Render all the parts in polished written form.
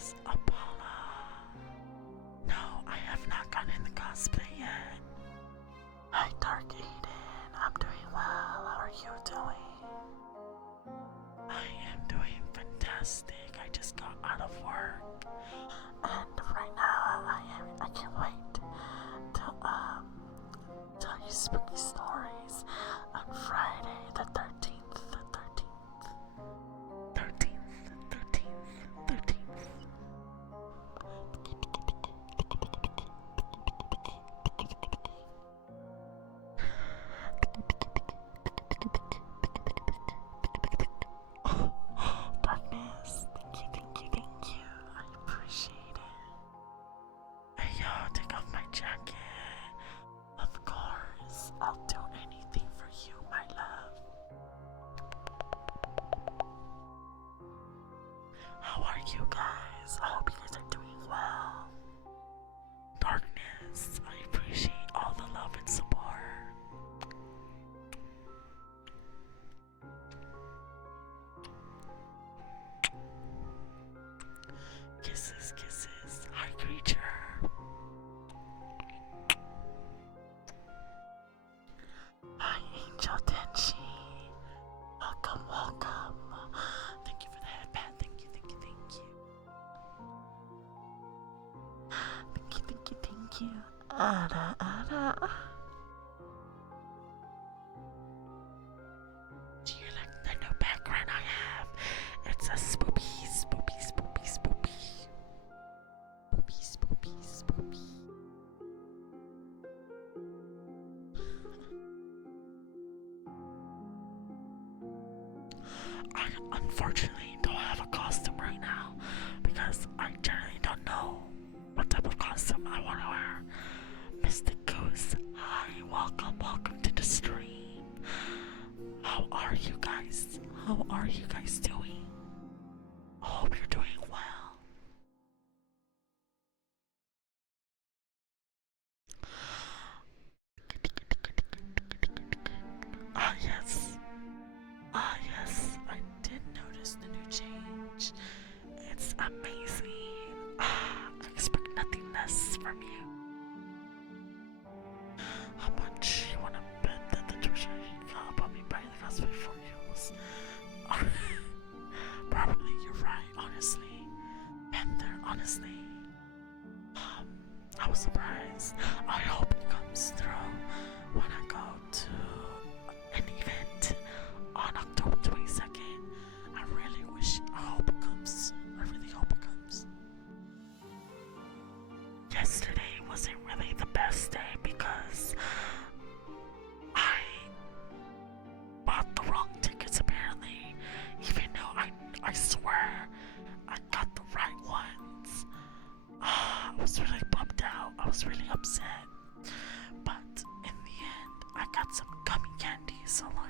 is Apolla. No, I have not gotten the cosplay yet. Hi, Dark Aiden. I'm doing well. How are you doing? I am doing fantastic. I just got out of work, and right now I can't wait to tell you spooky stories on Friday the 13th. The 13th. 13th. 13th. 13th. Darkness, thank you. I appreciate it. Hey yo, take off my jacket. Of course, I'll do anything for you, my love. How are you guys? I hope you guys are doing well. Darkness, I appreciate all the love and support. Kisses, kisses. Hi, creature. Hi, Angel Tenchi. Welcome, welcome. Thank you for the headband. Thank you, thank you, thank you. Thank you, thank you, thank you. Ada, ada. Do you like the new background I have? It's a spoopy, spoopy, spoopy, spoopy. Spoopy, spoopy, spoopy. I unfortunately don't have a costume right now because I generally don't know what type of costume I want to wear. Mystic Goose, hi, welcome, welcome to the stream. How are you guys? How are you guys doing? I hope you're doing well. Ah, yes. Ah, yes, I did notice the new change. It's amazing. Ah, I expect nothing less from you. How much you want to bet that the torture got about me buying the cosplay for you was... Probably you're right, honestly. Panther, honestly. I was surprised. I hope it comes through when I go to an event on October 22nd. I really wish, I hope it comes. I really hope it comes. Yesterday wasn't really the best day because I bought the wrong tickets apparently. Even though I swear I got the right ones. I was really bummed out. I was really upset. But in the end, I got some gummy candy, so like...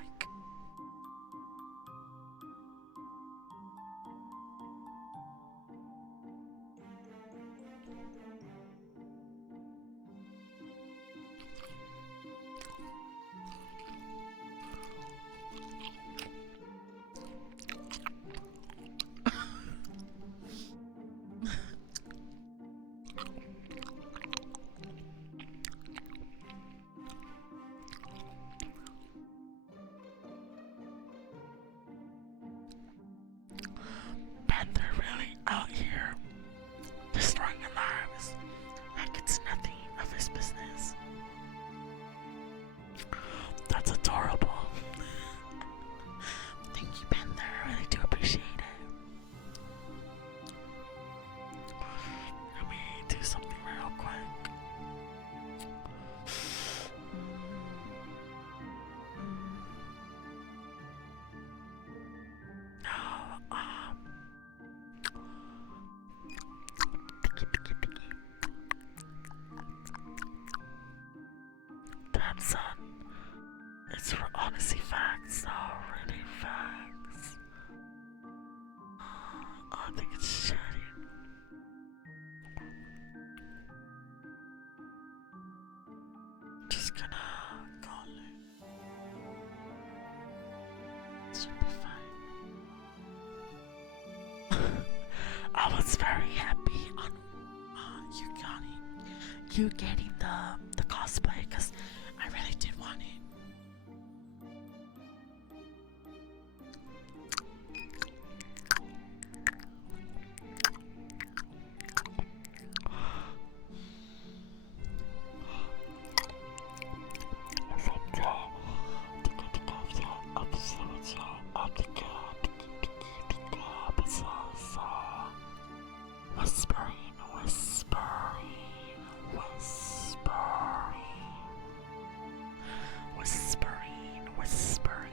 Panther really out here destroying their lives like it's nothing of his business. That's adorable. Thank you, Panther. I really do appreciate it. Let me do something real quick. No, damn son. It's for honesty facts, no, really facts. I think it's shitty. Just gonna call it. It should be fine. I was very happy on you getting the cosplay because I really did want it. Whispering, whispering.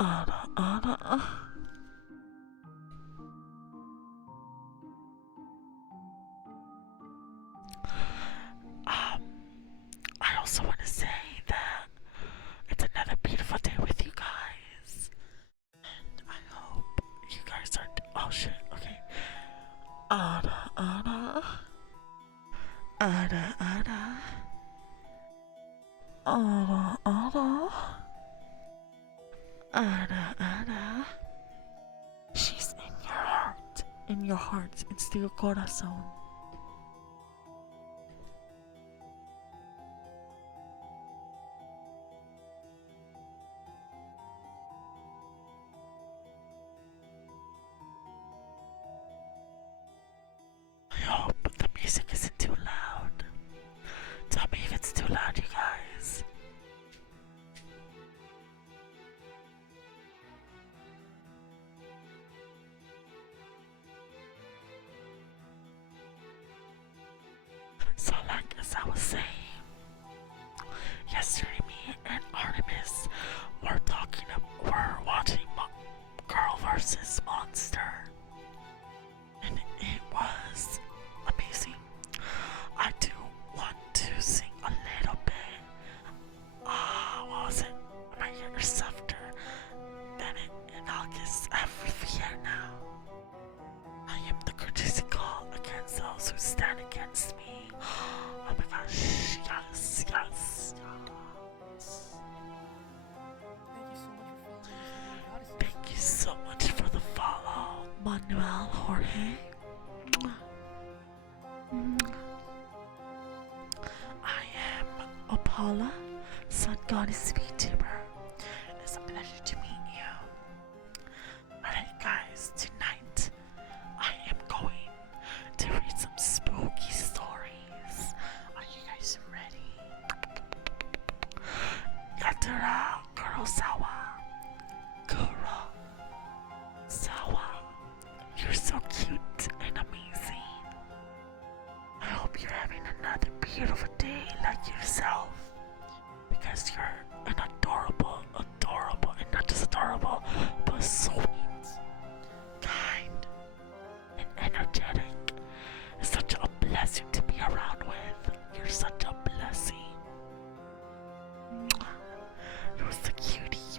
Anna. I also want to say that it's another beautiful day with you guys. And I hope you guys are. Oh shit, okay. Anna. She's in your heart. In your heart. It's your corazón. I hope the music isn't too loud. Tell me if it's too loud, you guys. So like as I was saying, yesterday me and Artemis were watching Girl vs. Monster. And it was amazing. I do want to sing a little bit. What was it? My younger softer than it in August every year now. I am the courtesy call against those who stand against me. Oh my gosh, yes. Thank you so much for the follow, Manuel Jorge. I am Apolla, Sun Goddess VTuber. It's a pleasure to meet you. Alright guys, tonight I am going to read some spooky stories. Are you guys ready? Yatura Kurosawa. You're so cute and amazing. I hope you're having another beautiful day like yourself. Because you're an adorable, and not just adorable, but sweet, kind, and energetic. It's such a blessing to be around with. You're such a blessing. You're the cutie.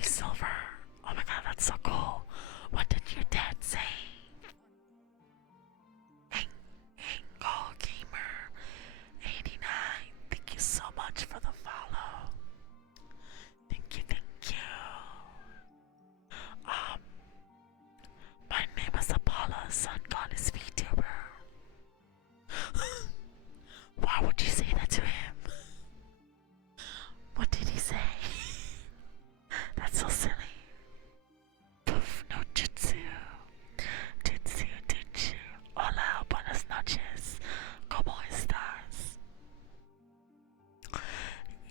Holy silver. Oh my god, that's so cool. What did your dad say? Angle Gamer 89. Thank you so much for the follow. Thank you, thank you. My name is Apolla, son god is VTuber. Why would you say that to him? What did he say? That's so silly. Poof, no jutsu. Jutsu, jutsu. Hola, buenas noches. ¿Cómo estás?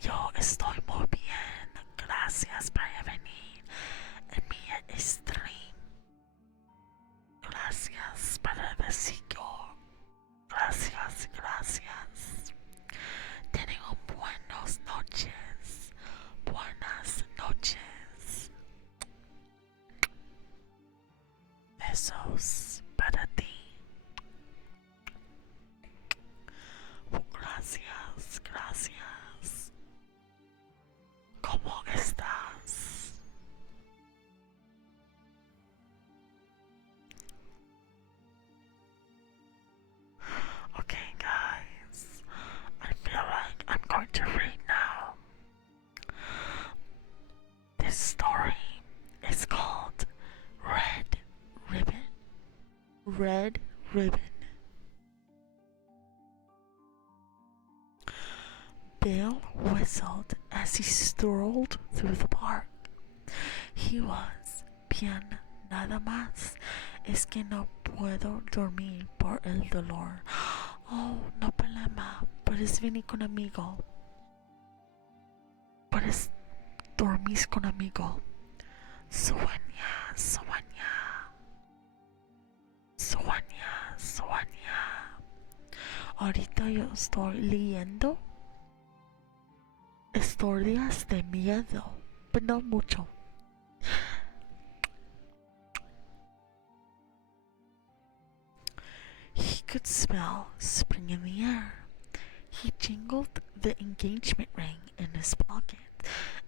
Yo estoy muy bien. Gracias por venir en mi stream. Gracias por el besito. Gracias, gracias. Tengo buenas noches. Buenas noches. Besos para ti. Gracias, gracias. ¿Cómo estás? Okay, guys. I feel like I'm going to read now. This story is called Red Ribbon. Red Ribbon. Bill whistled as he strolled through the park. He was bien, nada más. Es que no puedo dormir por el dolor. Oh, no problema. Puedes venir con amigo. Puedes dormir con amigo. Sueña, sueña. Sueña, sueña. Ahorita yo estoy leyendo historias de miedo, pero no mucho. He could smell spring in the air. He jingled the engagement ring in his pocket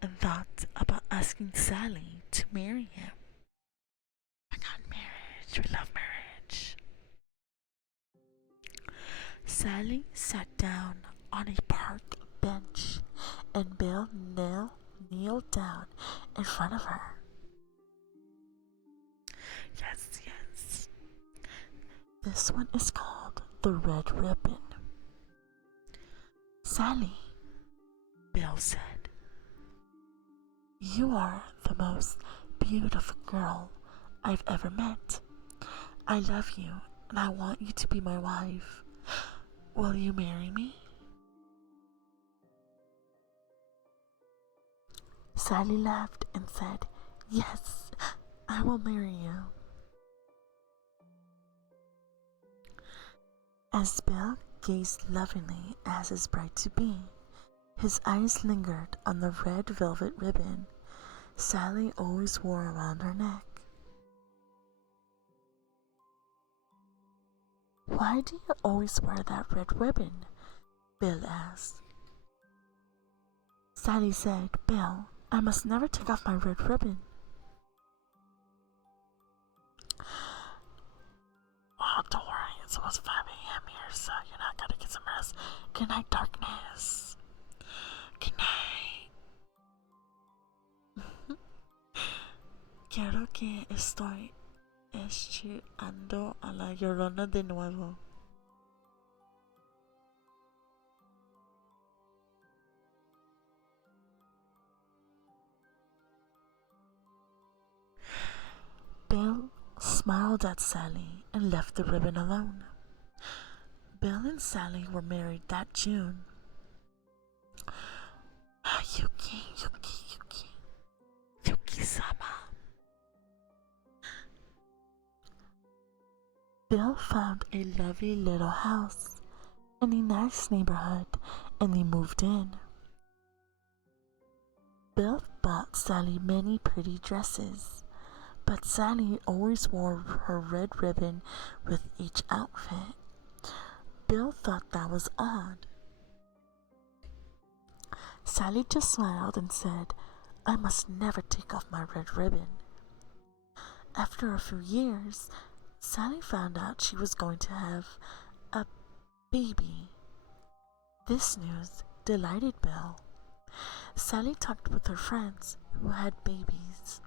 and thought about asking Sally to marry him. I got marriage. We love marriage. Sally sat down on a park bench and Bill kneeled down in front of her. Yes, yes. This one is called the Red Ribbon. Sally, Bill said, you are the most beautiful girl I've ever met. I love you and I want you to be my wife. Will you marry me? Sally laughed and said, yes, I will marry you. As Bill gazed lovingly at his bride-to-be, his eyes lingered on the red velvet ribbon Sally always wore around her neck. Why do you always wear that red ribbon? Bill asked. Sally said, Bill, I must never take off my red ribbon. Oh, don't worry, it's almost 5 a.m. here, so you're not gonna get some rest. Good night, darkness. Good night. Quiero que estoy echando a la llorona de nuevo. Bill smiled at Sally and left the ribbon alone. Bill and Sally were married that June. Yuki-sama. Bill found a lovely little house in a nice neighborhood and they moved in. Bill bought Sally many pretty dresses, but Sally always wore her red ribbon with each outfit. Bill thought that was odd. Sally just smiled and said, I must never take off my red ribbon. After a few years, Sally found out she was going to have a baby. This news delighted Bill. Sally talked with her friends who had babies.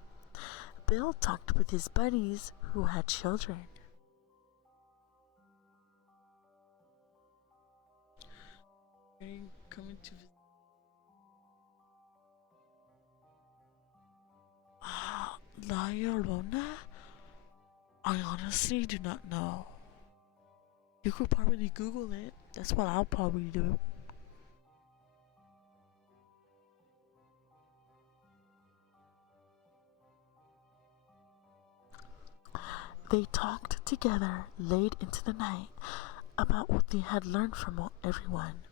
Bill talked with his buddies who had children. Are you coming to visit? La Llorona? I honestly do not know. You could probably Google it. That's what I'll probably do. They talked together late into the night about what they had learned from everyone.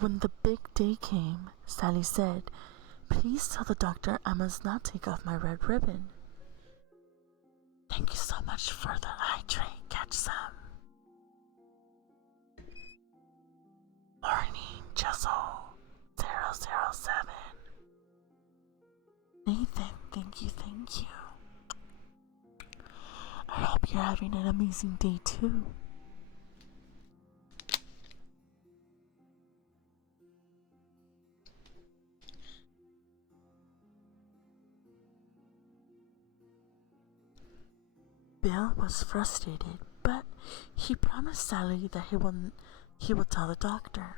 When the big day came, Sally said, "Please tell the doctor I must not take off my red ribbon." Thank you so much for the hydrate. Catch some. Morning, Jessel 007. Nathan, thank you. I hope you're having an amazing day too. Bill was frustrated, but he promised Sally that he would tell the doctor.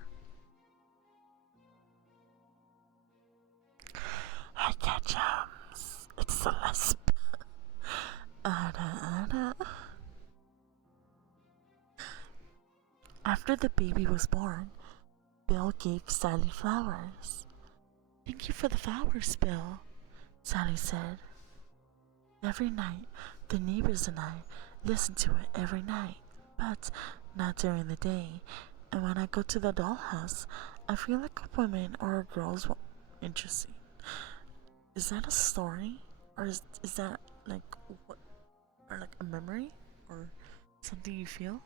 Hi, Ketchums. It's Celeste. Ada. After the baby was born, Bill gave Sally flowers. Thank you for the flowers, Bill, Sally said. Every night, the neighbors and I listen to it every night, but not during the day. And when I go to the dollhouse, I feel like a woman or a girl's interesting. Is that a story, or is that like what, or like a memory, or something you feel?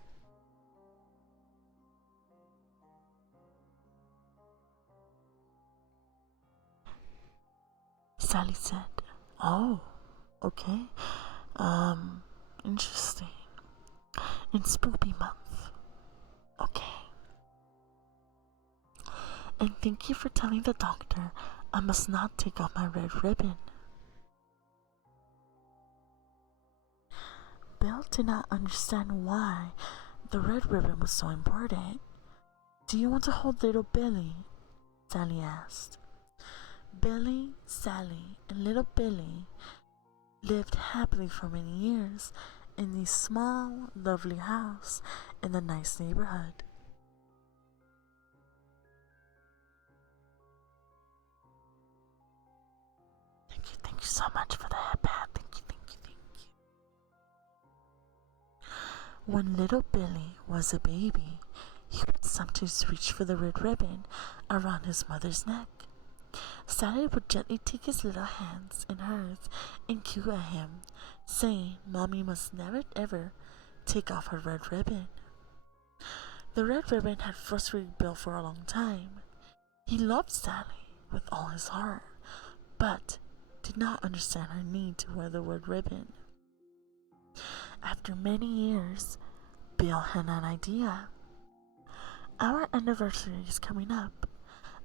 Sally said, "Oh, okay. Interesting. In Spoopy Month. Okay. And thank you for telling the doctor I must not take off my red ribbon." Bill did not understand why the red ribbon was so important. "Do you want to hold little Billy?" Sally asked. Billy, Sally, and little Billy lived happily for many years in the small, lovely house in the nice neighborhood. Thank you so much for the headband. Thank you. When little Billy was a baby, he would sometimes reach for the red ribbon around his mother's neck. Sally would gently take his little hands in hers and coo at him, saying Mommy must never ever take off her red ribbon. The red ribbon had frustrated Bill for a long time. He loved Sally with all his heart, but did not understand her need to wear the red ribbon. After many years, Bill had an idea. Our anniversary is coming up.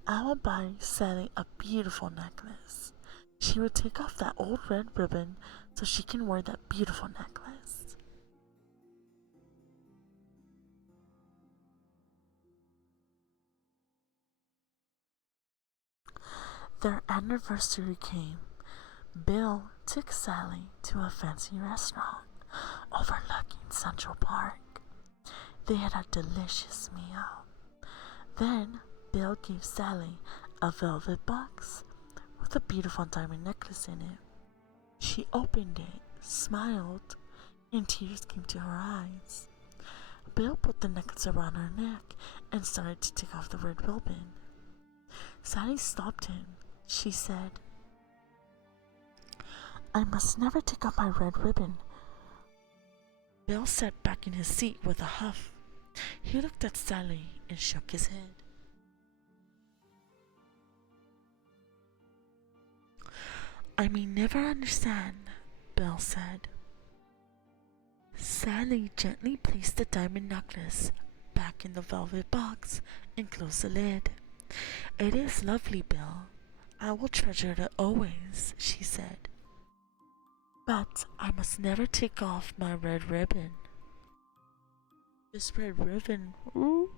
I will buy Sally a beautiful necklace. She would take off that old red ribbon so she can wear that beautiful necklace. Their anniversary came. Bill took Sally to a fancy restaurant overlooking Central Park. They had a delicious meal. Then Bill gave Sally a velvet box with a beautiful diamond necklace in it. She opened it, smiled, and tears came to her eyes. Bill put the necklace around her neck and started to take off the red ribbon. Sally stopped him. She said, "I must never take off my red ribbon." Bill sat back in his seat with a huff. He looked at Sally and shook his head. I may never understand, Bill said. Sally gently placed the diamond necklace back in the velvet box and closed the lid. It is lovely, Bill. I will treasure it always, she said. But I must never take off my red ribbon. This red ribbon, ooh.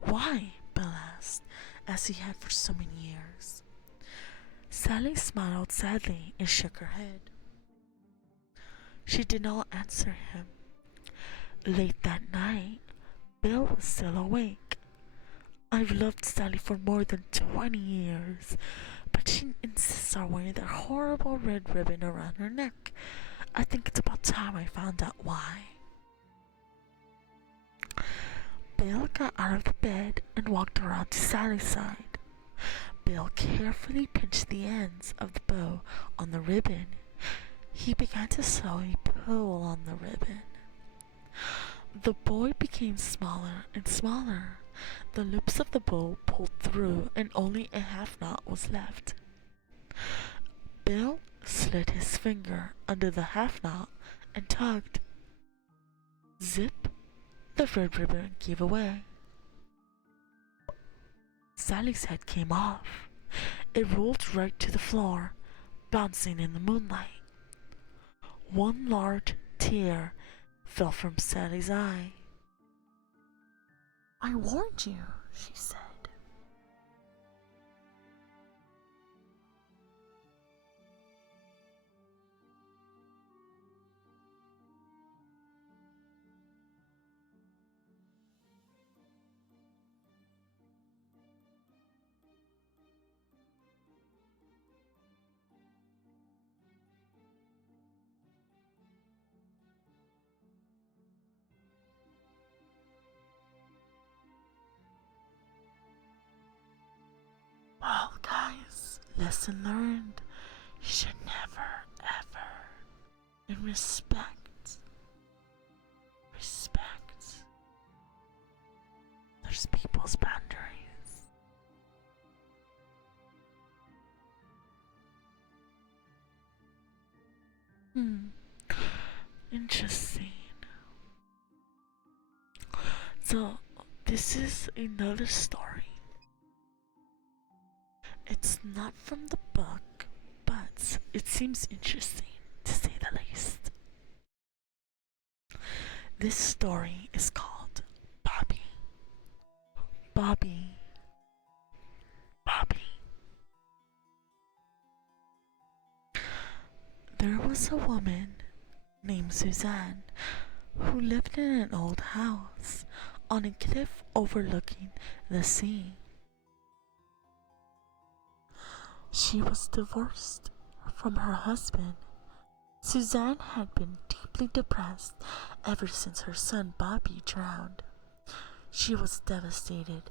Why? Bill asked, as he had for so many years. Sally smiled sadly and shook her head. She did not answer him. Late that night, Bill was still awake. I've loved Sally for more than 20 years, but she insists on wearing that horrible red ribbon around her neck. I think it's about time I found out why. Bill got out of the bed and walked around to Sally's side. Bill carefully pinched the ends of the bow on the ribbon. He began to sew a pull on the ribbon. The bow became smaller and smaller. The loops of the bow pulled through and only a half knot was left. Bill slid his finger under the half knot and tugged. Zip! The red ribbon gave away. Sally's head came off. It rolled right to the floor, bouncing in the moonlight. One large tear fell from Sally's eye. I warned you, she said. Well, guys, lesson learned. You should never, ever, and respect there's people's boundaries. Interesting. So, this is another story. It's not from the book, but it seems interesting, to say the least. This story is called Bobby. Bobby. There was a woman named Suzanne who lived in an old house on a cliff overlooking the sea. She was divorced from her husband. Suzanne had been deeply depressed ever since her son Bobby drowned. She was devastated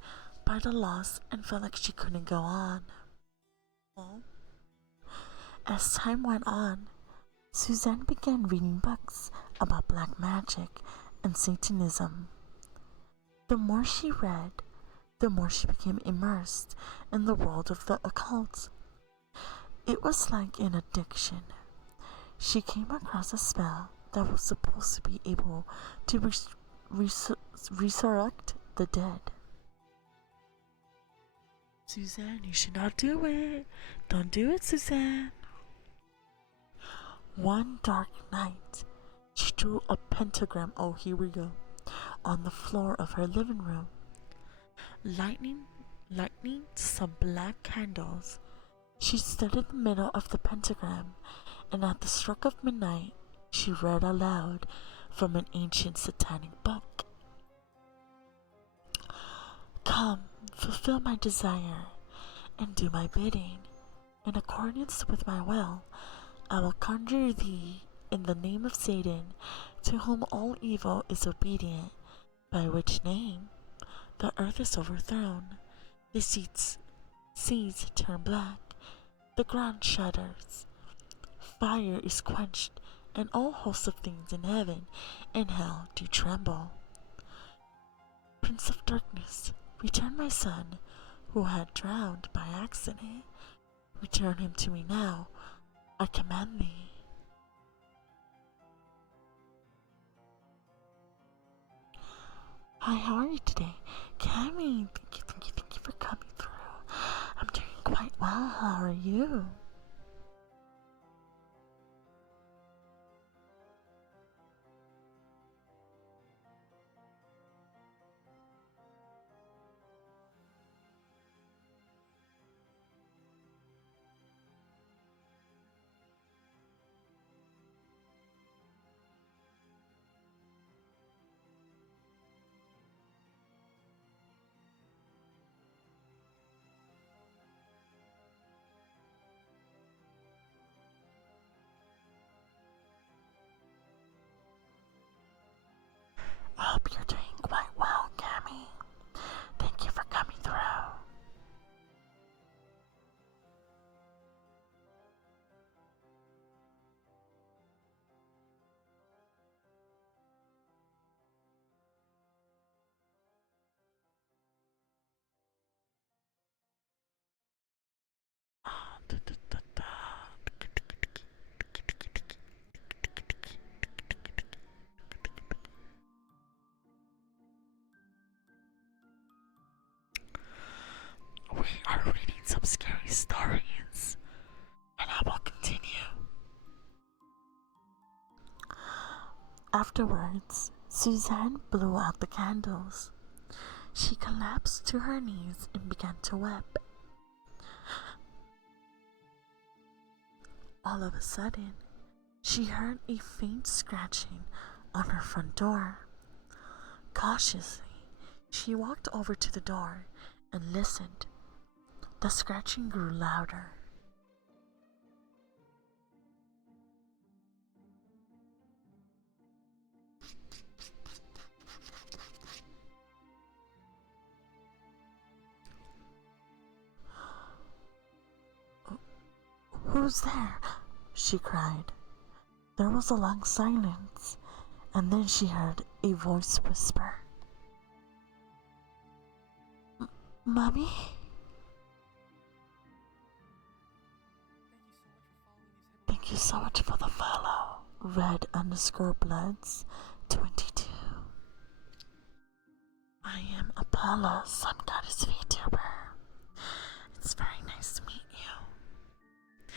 by the loss and felt like she couldn't go on. As time went on, Suzanne began reading books about black magic and Satanism. The more she read, the more she became immersed in the world of the occult. It was like an addiction. She came across a spell that was supposed to be able to resurrect the dead. Suzanne, you should not do it. Don't do it, Suzanne. One dark night, she drew a pentagram, oh here we go, on the floor of her living room. Lighting some black candles, she stood in the middle of the pentagram, and at the stroke of midnight, she read aloud from an ancient satanic book. Come, fulfill my desire, and do my bidding. In accordance with my will, I will conjure thee in the name of Satan, to whom all evil is obedient, by which name the earth is overthrown, the seas turn black, the ground shudders, fire is quenched, and all hosts of things in heaven and hell do tremble. Prince of Darkness, return my son, who had drowned by accident. Return him to me now, I command thee. Hi, how are you today? Cammy, thank you for coming through. I'm doing quite well, how are you? I hope you're doing quite well, Cammy. Thank you for coming through. We are reading some scary stories, and I will continue. Afterwards, Suzanne blew out the candles. She collapsed to her knees and began to weep. All of a sudden, she heard a faint scratching on her front door. Cautiously, she walked over to the door and listened. The scratching grew louder. "Who's there?" she cried. There was a long silence, and then she heard a voice whisper, "Mommy?" Thank you so much for the follow. Red_Bloods 22. I am Apolla, Sun Goddess VTuber. It's very nice to meet you.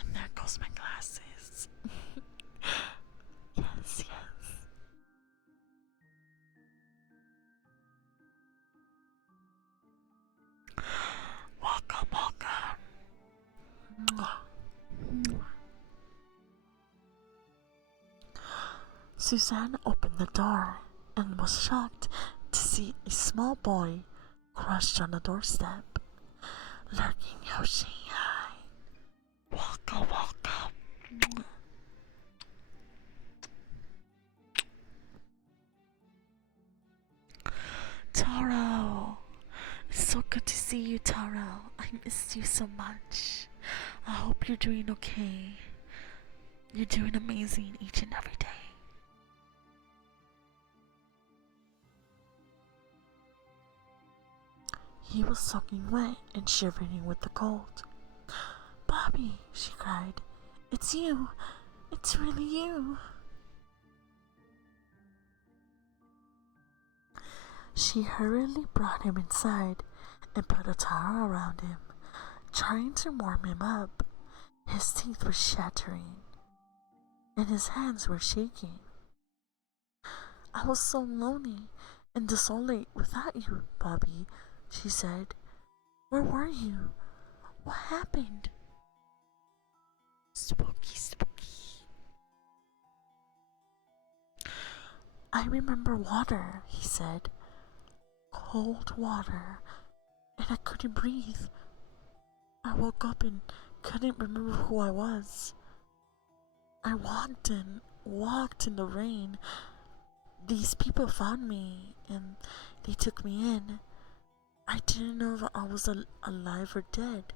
And there goes my glasses. Yes. Welcome. Suzanne opened the door and was shocked to see a small boy crushed on the doorstep. Lurking Yoshi, hi. Welcome. Taro, it's so good to see you, Taro. I missed you so much. I hope you're doing okay. You're doing amazing each and every day. He was soaking wet and shivering with the cold. "Bobby," she cried, "it's you. It's really you." She hurriedly brought him inside and put a towel around him, trying to warm him up. His teeth were shattering, and his hands were shaking. "I was so lonely and desolate without you, Bobby," she said. "Where were you? What happened?" Spooky. "I remember water," he said. "Cold water, and I couldn't breathe. I woke up and couldn't remember who I was. I walked in the rain. These people found me and they took me in. I didn't know if I was alive or dead."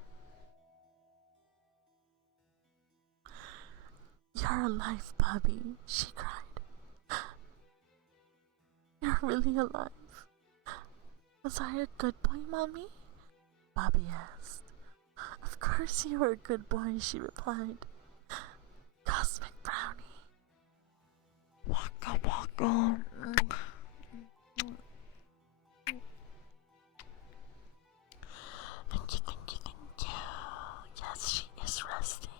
"You're alive, Bobby," she cried. "You're really alive. Was I a good boy, Mommy? Bobby asked. Of course you were a good boy, she replied. Cosmic brownie. Waka waka. Thank you. Yes, she is resting,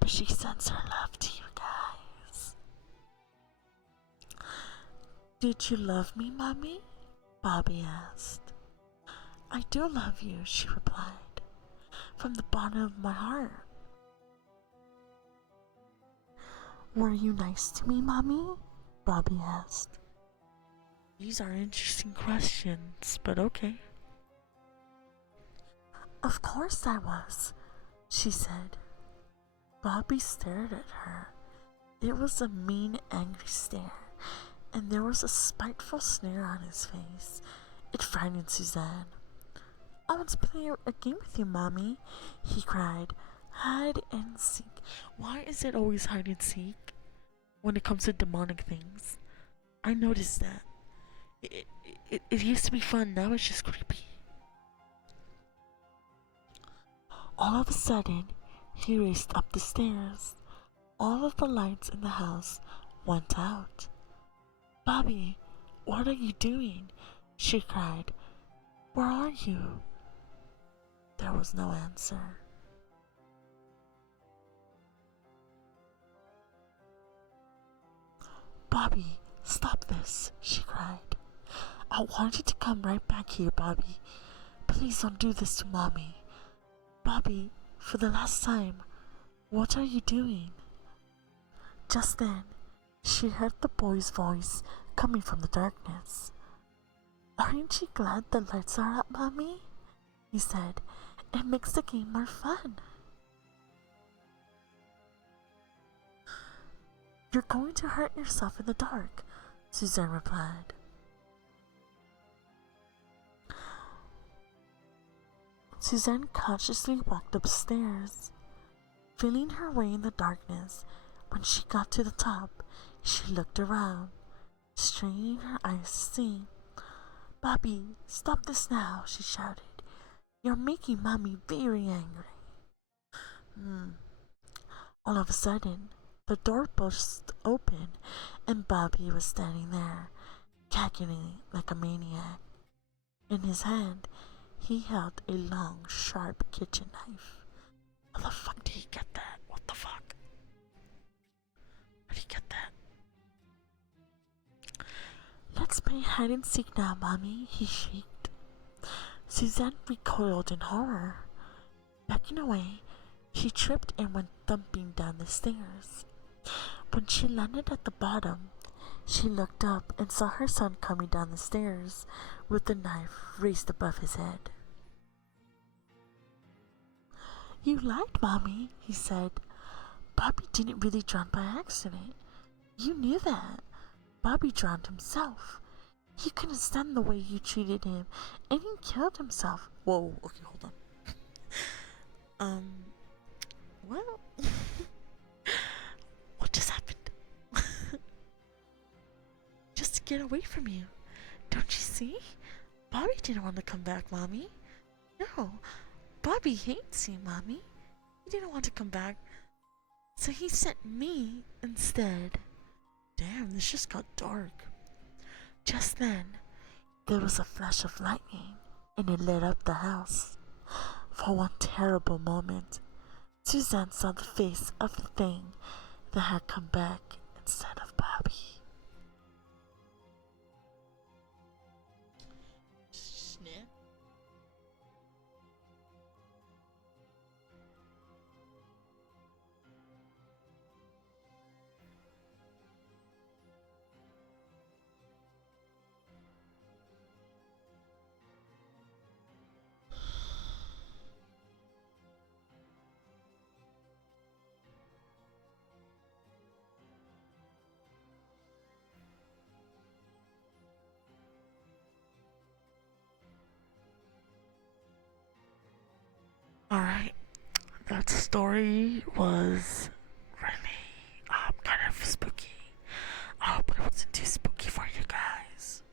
but she sends her love to you guys. Did you love me, Mommy? Bobby asked. I do love you, she replied, from the bottom of my heart. Were you nice to me, Mommy? Bobby asked. These are interesting questions, but okay. Of course I was, she said. Bobby stared at her. It was a mean, angry stare, and there was a spiteful sneer on his face. It frightened Suzanne. I want to play a game with you, Mommy, he cried. Hide and seek. Why is it always hide and seek when it comes to demonic things? I noticed that. It used to be fun, now it's just creepy. All of a sudden, he raced up the stairs. All of the lights in the house went out. Bobby, what are you doing? She cried. Where are you? There was no answer. Bobby, stop this, she cried. I want you to come right back here, Bobby. Please don't do this to Mommy. Bobby, for the last time, what are you doing? Just then, she heard the boy's voice coming from the darkness. Aren't you glad the lights are out, Mommy? He said. It makes the game more fun. You're going to hurt yourself in the dark, Suzanne replied. Suzanne cautiously walked upstairs. Feeling her way in the darkness, when she got to the top, she looked around, straining her eyes to see. Bobby, stop this now, she shouted. You're making Mommy very angry. All of a sudden, the door burst open and Bobby was standing there, cackling like a maniac. In his hand, he held a long, sharp kitchen knife. How the fuck did he get that? What the fuck? How did he get that? Let's play hide and seek now, Mommy, he shrieked. Suzanne recoiled in horror. Backing away, she tripped and went thumping down the stairs. When she landed at the bottom, she looked up and saw her son coming down the stairs with the knife raised above his head. You lied, Mommy, he said. Bobby didn't really drown by accident. You knew that. Bobby drowned himself. He couldn't stand the way you treated him, and he killed himself. Whoa, okay, hold on. Well, what just happened? Just to get away from you. Don't you see? Bobby didn't want to come back, Mommy. No, Bobby hates you, Mommy. He didn't want to come back, so he sent me instead. Damn, this just got dark. Just then, there was a flash of lightning, and it lit up the house. For one terrible moment, Suzanne saw the face of the thing that had come back instead of Bobby. Snap. Alright, that story was really kind of spooky. I hope it wasn't too spooky for you guys.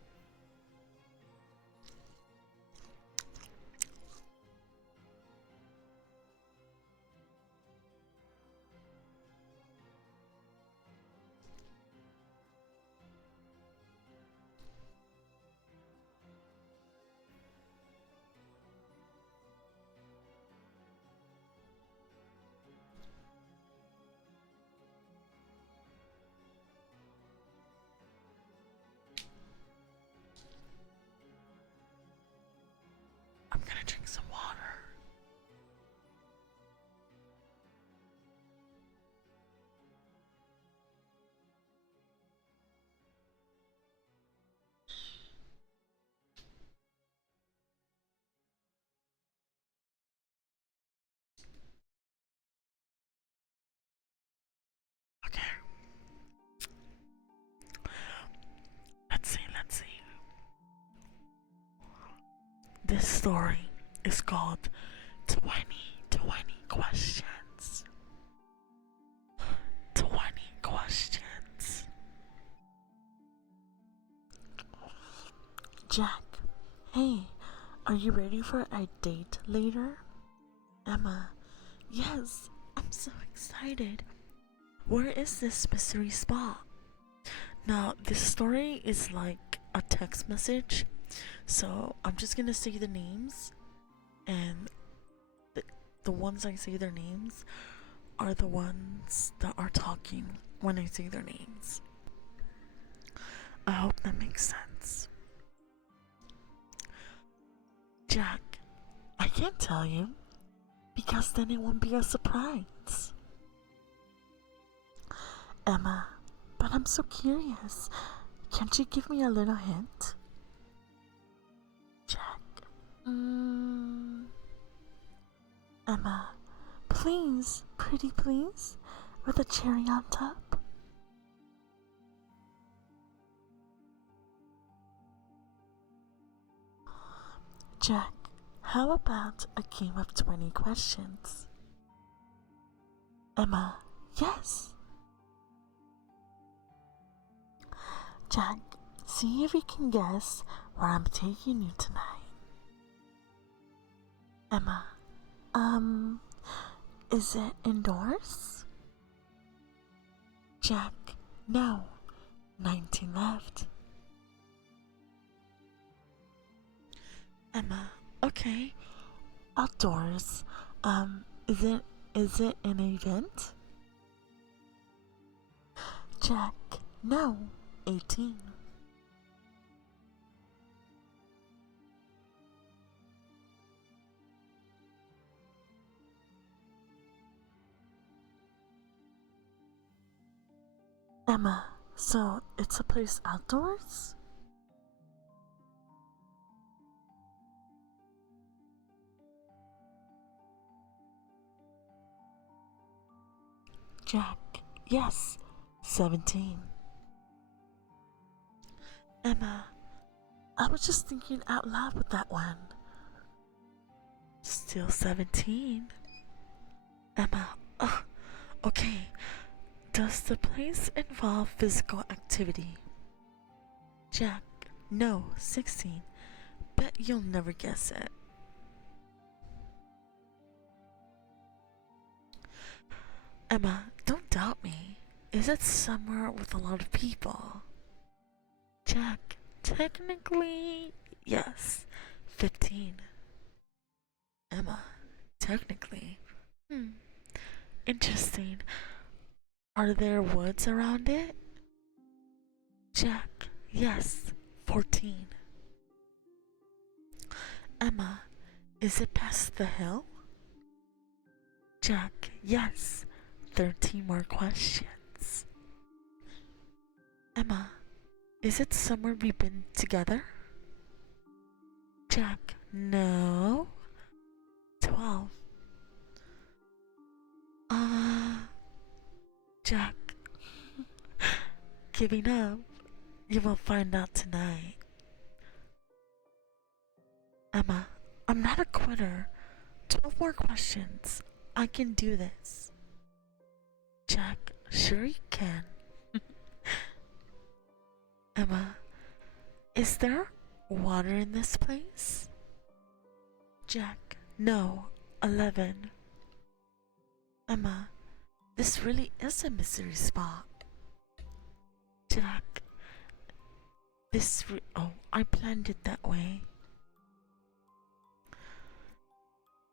gonna drink some water. Okay. Let's see. This story is called 2020 Questions. 20 questions. Jack, hey, are you ready for a date later? Emma, yes, I'm so excited. Where is this mystery spot? Now, this story is like a text message, so I'm just gonna say the names, and the ones I say their names are the ones that are talking when I say their names. I hope that makes sense. Jack, I can't tell you because then it won't be a surprise. Emma, but I'm so curious. Can't you give me a little hint? Jack, Emma, please, pretty please, with a cherry on top. Jack, how about a game of 20 questions? Emma, yes. Jack, see if you can guess where I'm taking you tonight. Emma, is it indoors? Jack, no. 19 left. Emma, okay. Outdoors. Is it an event? Jack, no. 18. Emma, so it's a place outdoors? Jack, yes. 17. Emma, I was just thinking out loud with that one. Still 17. Emma, okay. Does the place involve physical activity? Jack, no. 16. Bet you'll never guess it. Emma, don't doubt me. Is it somewhere with a lot of people? Jack, technically, yes. 15. Emma, technically. Interesting. Are there woods around it? Jack, yes. 14. Emma, is it past the hill? Jack, yes. 13 more questions. Emma, is it somewhere we've been together? Jack, no. 12. Jack, giving up. You will find out tonight. Emma, I'm not a quitter. 12 more questions. I can do this. Jack, sure you can. Emma, is there water in this place? Jack, no. 11. Emma, this really is a mystery spot. Jack, I planned it that way.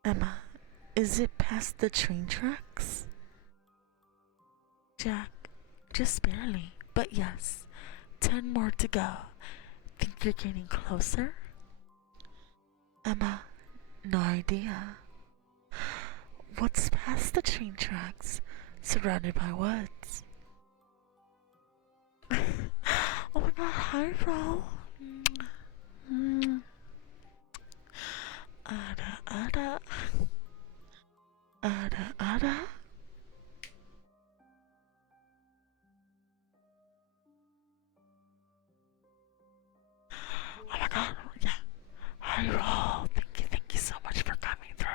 Emma, is it past the train tracks? Jack, just barely, but yes. 10 more to go. Think you're getting closer? Emma, No idea. What's past the train tracks, surrounded by woods? Oh my god, hi, bro. Ada, ada. Ada, ada. Oh my god, yeah. Hi, Roll. Thank you so much for coming through.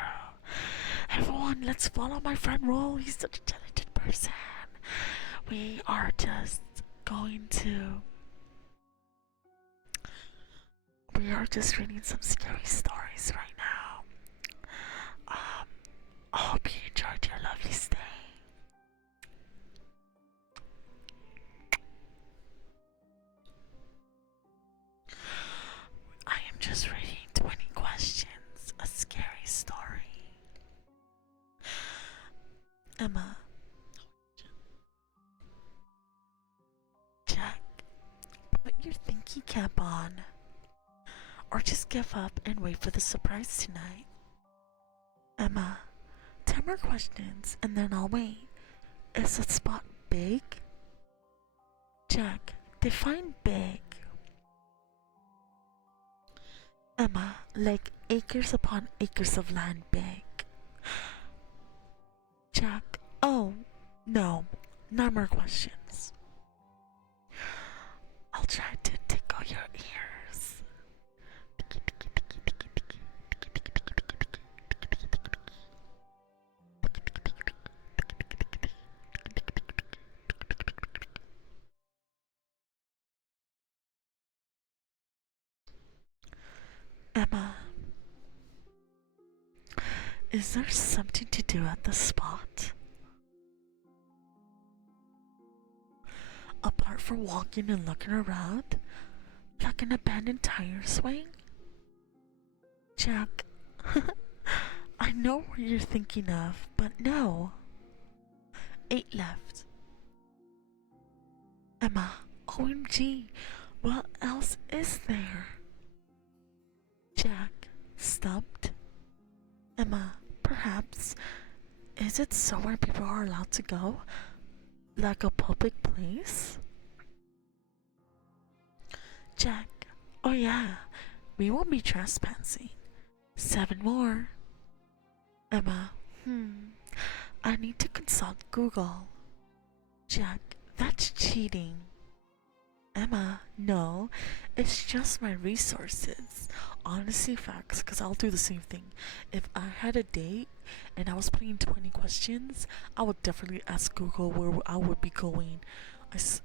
Everyone, let's follow my friend Roll. He's such a talented person. We are just going to. We are just reading some scary stories right now. I hope you enjoyed your lovely stay. I am just reading 20 questions, a scary story. Emma, Jack, put your thinky cap on. Or just give up and wait for the surprise tonight. Emma, 10 more questions and then I'll wait. Is the spot big? Jack, define big. Emma, like acres upon acres of land big. Jack, oh, no, no more questions. I'll try to tickle your ears. Emma, is there something to do at the spot? Apart from walking and looking around, like an abandoned tire swing? Jack, I know what you're thinking of, but no. 8 left. Emma, OMG, what else is there? Jack, stumped. Emma, perhaps. Is it somewhere people are allowed to go? Like a public place? Jack, oh yeah, we won't be trespassing. 7 more. Emma, I need to consult Google. Jack, that's cheating. Emma, no, it's just my resources. Honestly, facts, because I'll do the same thing. If I had a date and I was playing 20 questions, I would definitely ask Google where I would be going.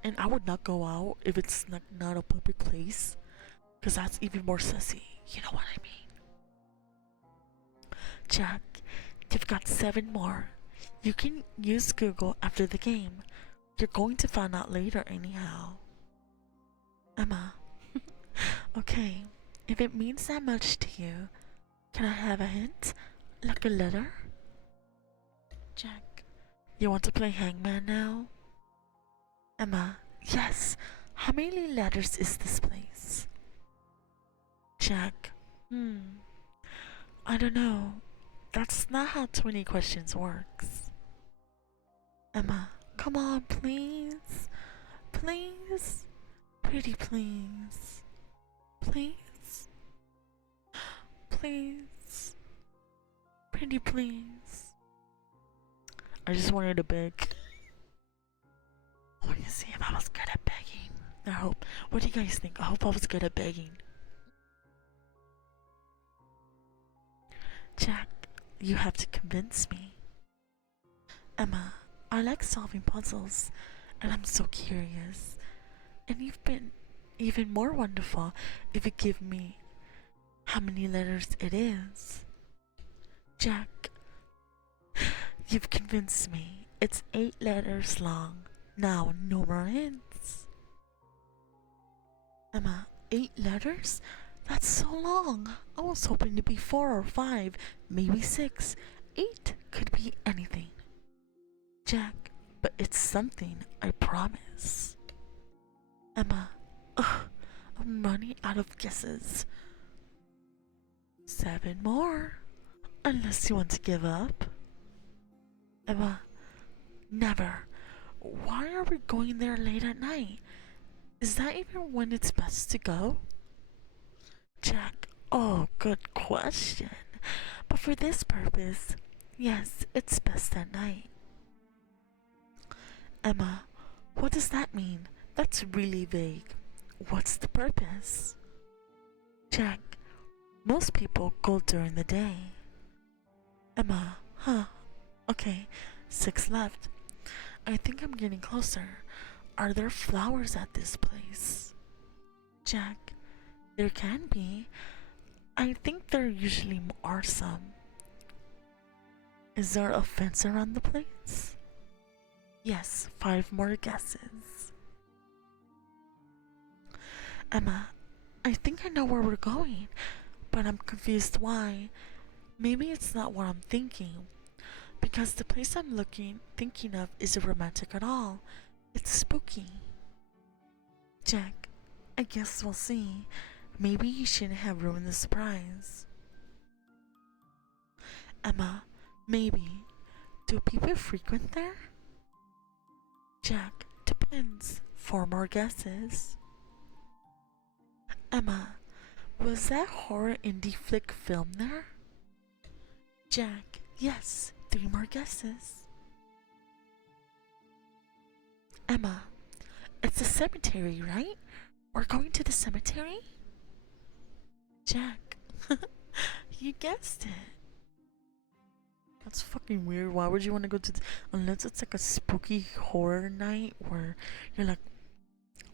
And I would not go out if it's not a public place, because that's even more sussy. You know what I mean? Jack, you've got 7 more. You can use Google after the game. You're going to find out later anyhow. Emma, okay, if it means that much to you, can I have a hint? Like a letter? Jack, you want to play hangman now? Emma, yes. How many letters is this place? Jack, I don't know. That's not how 20 questions works. Emma, come on, please. Please. Pretty please. Please. Please. Pretty please. I just wanted to beg. I want to see if I was good at begging. I hope. What do you guys think? I hope I was good at begging. Jack, you have to convince me. Emma, I like solving puzzles, and I'm so curious. And you've been even more wonderful if you give me how many letters it is. Jack, you've convinced me. It's 8 letters long. Now, no more hints. Emma, 8 letters? That's so long. I was hoping to be 4 or 5, maybe 6. 8 could be anything. Jack, but it's something, I promise. Emma, I'm running out of guesses. 7 more. Unless you want to give up. Emma, never. Why are we going there late at night? Is that even when it's best to go? Jack, oh, good question. But for this purpose, yes, it's best at night. Emma, what does that mean? That's really vague. What's the purpose? Jack, most people go during the day. Emma, huh? Okay, 6 left. I think I'm getting closer. Are there flowers at this place? Jack, there can be. I think there usually are some. Is there a fence around the place? Yes, 5 more guesses. Emma, I think I know where we're going, but I'm confused why. Maybe it's not what I'm thinking, because the place I'm thinking of isn't romantic at all. It's spooky. Jack, I guess we'll see. Maybe you shouldn't have ruined the surprise. Emma, maybe. Do people frequent there? Jack, depends. 4 more guesses. Emma, was that horror indie flick filmed there? Jack, yes. 3 more guesses. Emma, it's a cemetery, right? We're going to the cemetery? Jack, you guessed it. That's fucking weird. Why would you want to go to unless it's like a spooky horror night where you're like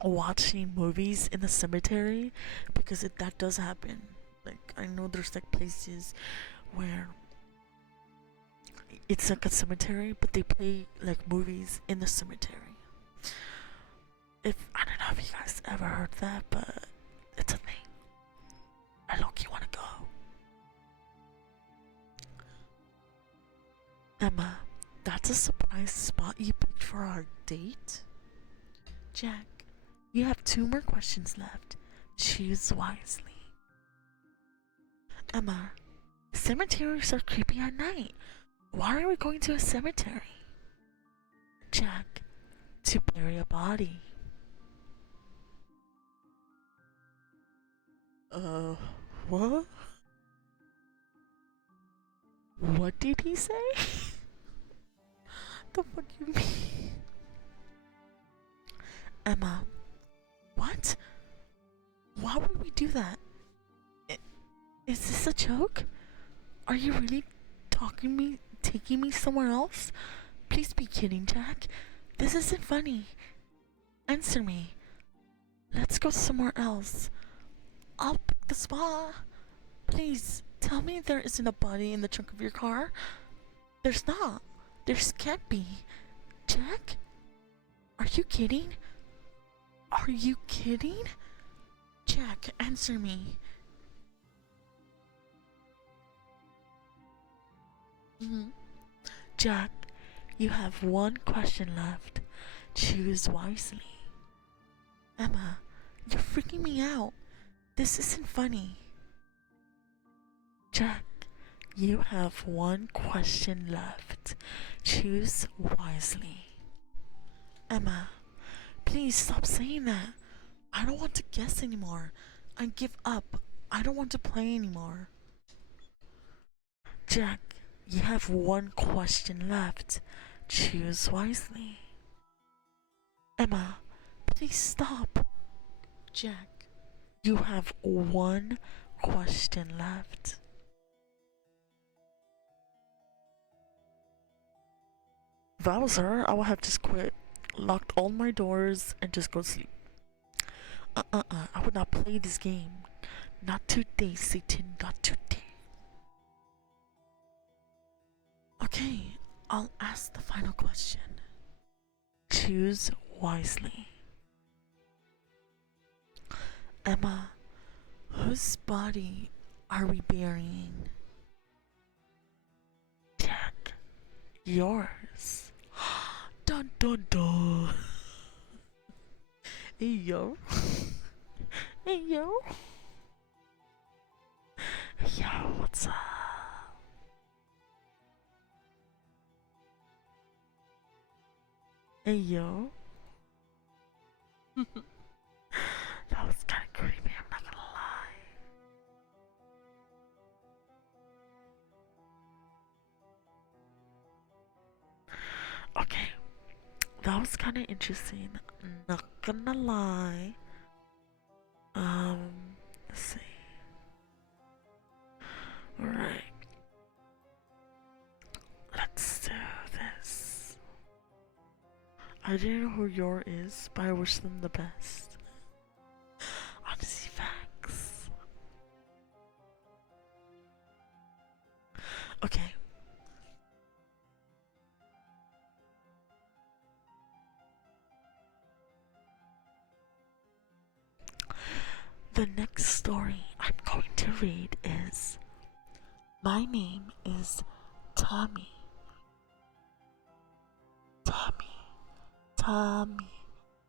watching movies in the cemetery? Because that does happen. Like, I know there's like places where it's like a cemetery, but they play like movies in the cemetery. I don't know if you guys ever heard that, but it's a thing. I low-key want to go. Emma, that's a surprise spot you picked for our date? Jack, you have 2 more questions left. Choose wisely. Emma, cemeteries are creepy at night. Why are we going to a cemetery? Jack, to bury a body. What? What did he say? The fuck you mean? Emma, what? Why would we do that? Is this a joke? Are you really taking me somewhere else? Please be kidding, Jack. This isn't funny. Answer me. Let's go somewhere else. I'll pick the spot. Please, tell me there isn't a body in the trunk of your car. There's not. There can't be. Jack? Are you kidding? Are you kidding? Jack, answer me. Jack, you have 1 question left. Choose wisely. Emma, you're freaking me out. This isn't funny. Jack, you have 1 question left. Choose wisely. Emma, please stop saying that. I don't want to guess anymore. I give up. I don't want to play anymore. Jack, you have 1 question left. Choose wisely. Emma, please stop. Jack, you have 1 question left. If I was her, I would have just quit, locked all my doors, and just go to sleep. I would not play this game. Not today, Satan, not today. Okay, I'll ask the final question. Choose wisely. Emma, whose body are we burying? Jack, yours. Dun dun dun. Hey yo. Hey yo. Hey yo, what's up? Hey yo. That was kind of creepy, I'm not gonna lie. Okay, that was kind of interesting. Not gonna lie. Let's see. Alright, let's do this. I didn't know who your is, but I wish them the best. Honestly, facts. Okay. The next story I'm going to read is My name is Tommy. Tommy. Tommy.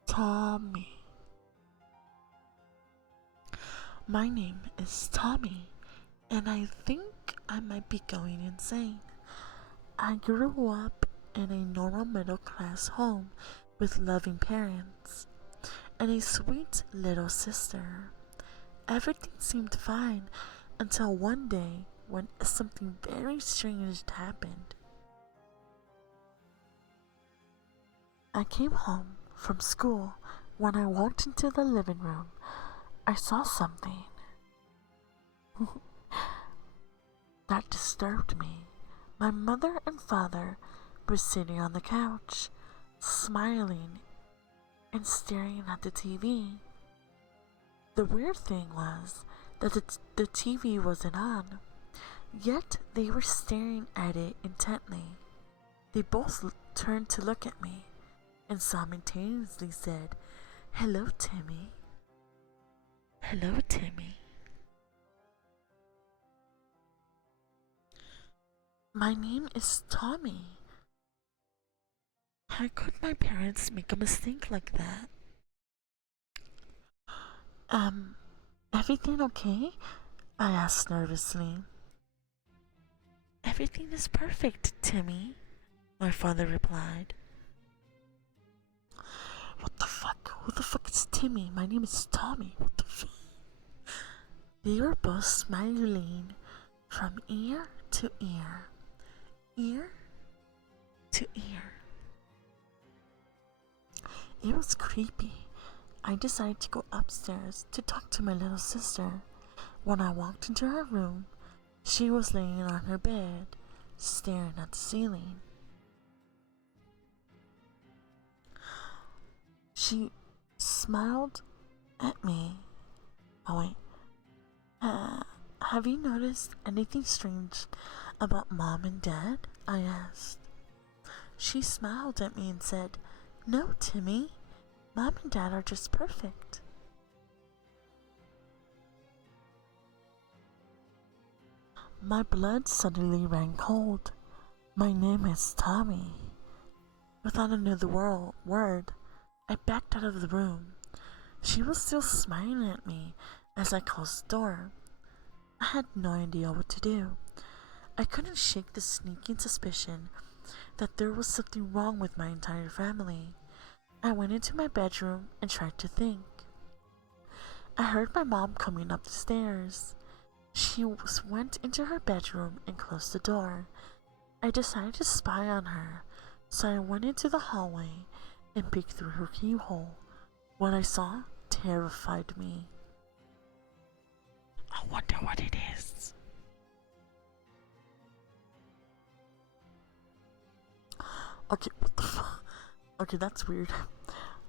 Tommy. My name is Tommy, and I think I might be going insane. I grew up in a normal middle class home with loving parents and a sweet little sister. Everything seemed fine until one day when something very strange happened. I came home from school. When I walked into the living room, I saw something that disturbed me. My mother and father were sitting on the couch, smiling and staring at the TV. The weird thing was that the TV wasn't on, yet they were staring at it intently. They both turned to look at me and simultaneously said, "Hello, Timmy." Hello, Timmy. My name is Tommy. How could my parents make a mistake like that? Everything okay? I asked nervously. Everything is perfect, Timmy, my father replied. What the fuck? Who the fuck is Timmy? My name is Tommy. What the fuck? They were both smiling from ear to ear. Ear to ear. It was creepy. I decided to go upstairs to talk to my little sister. When I walked into her room, she was laying on her bed, staring at the ceiling. She smiled at me. Oh wait. Have you noticed anything strange about Mom and Dad? I asked. She smiled at me and said, "No, Timmy. Mom and Dad are just perfect." My blood suddenly ran cold. My name is Tommy. Without another word, I backed out of the room. She was still smiling at me as I closed the door. I had no idea what to do. I couldn't shake the sneaking suspicion that there was something wrong with my entire family. I went into my bedroom and tried to think. I heard my mom coming up the stairs. She went into her bedroom and closed the door. I decided to spy on her, so I went into the hallway and peeked through her keyhole. What I saw terrified me. I wonder what it is. Okay, what the fuck? Okay, that's weird.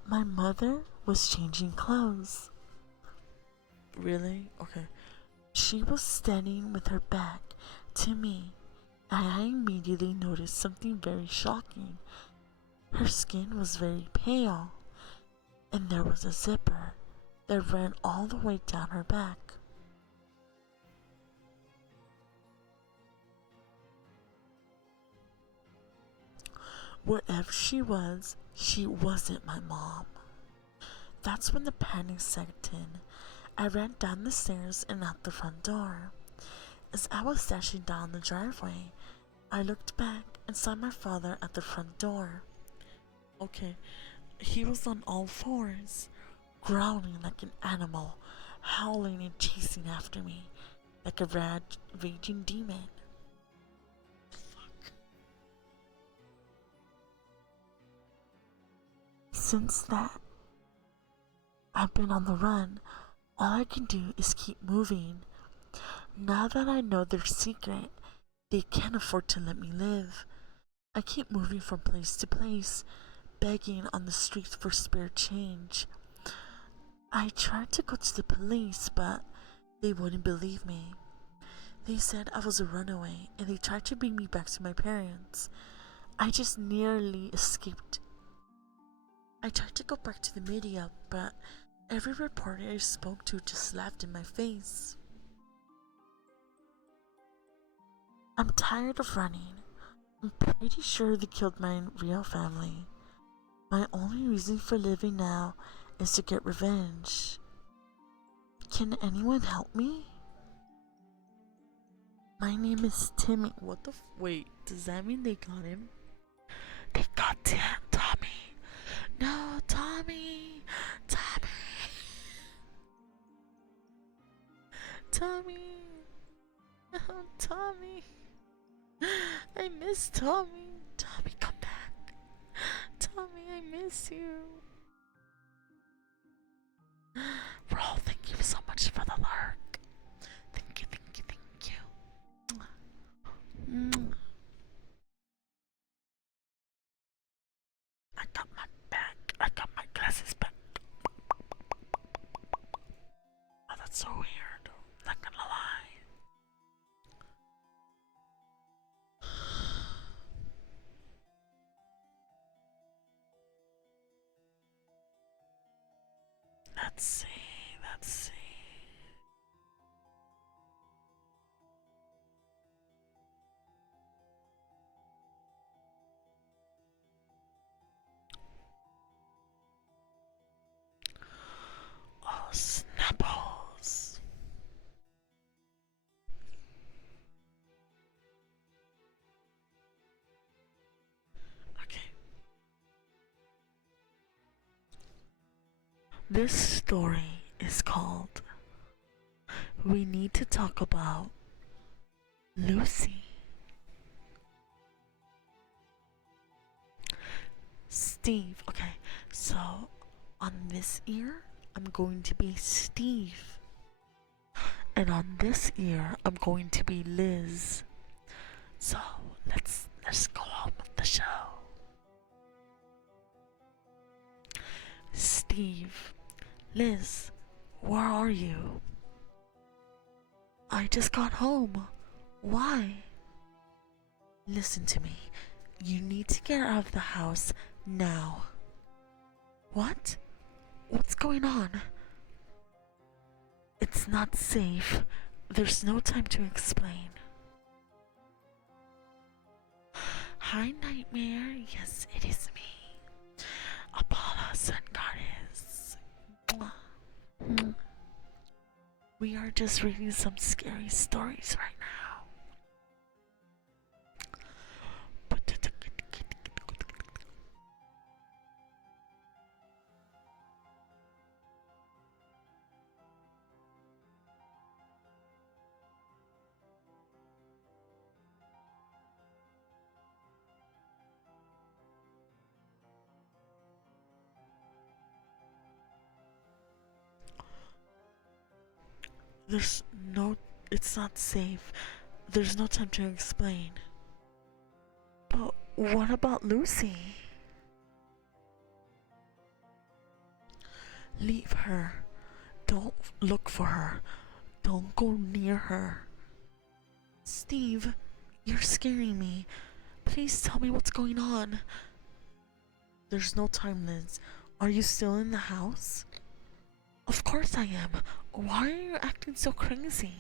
My mother was changing clothes. Really? Okay. She was standing with her back to me, and I immediately noticed something very shocking. Her skin was very pale, and there was a zipper that ran all the way down her back. Whatever she wasn't my mom. That's when the panic set in. I ran down the stairs and out the front door. As I was dashing down the driveway, I looked back and saw my father at the front door. Okay, he was on all fours, growling like an animal, howling and chasing after me like a raging demon. Fuck. Since that, I've been on the run. All I can do is keep moving. Now that I know their secret, they can't afford to let me live. I keep moving from place to place, begging on the streets for spare change. I tried to go to the police, but they wouldn't believe me. They said I was a runaway and they tried to bring me back to my parents. I just nearly escaped. I tried to go back to the media, but every reporter I spoke to just laughed in my face. I'm tired of running. I'm pretty sure they killed my real family. My only reason for living now is to get revenge. Can anyone help me? My name is Timmy. What the wait, does that mean they got him? They got Tommy. No, Tommy. Tommy. Tommy. Oh, Tommy. I miss Tommy. Tommy, come back. Tommy, I miss you. Bro, thank you so much for the lurk. Thank you, thank you, thank you. I got my back. I got my glasses back. Oh, that's so weird. Not gonna lie. Let's see. Let's see. Oh, snapples. Okay. This story is called We Need to Talk About Lucy. Steve. Okay, so on this ear, I'm going to be Steve. And on this ear, I'm going to be Liz. So let's go on with the show. Steve, Liz, where are you? I just got home. Why? Listen to me. You need to get out of the house now. What? What's going on? It's not safe. There's no time to explain. Hi, Nightmare. Yes, it is me. Apolla, Sun Goddess. We are just reading some scary stories right now. There's no. It's not safe. There's no time to explain. But what about Lucy? Leave her. Don't look for her. Don't go near her. Steve, you're scaring me. Please tell me what's going on. There's no time, Liz. Are you still in the house? Of course I am. Why are you acting so crazy?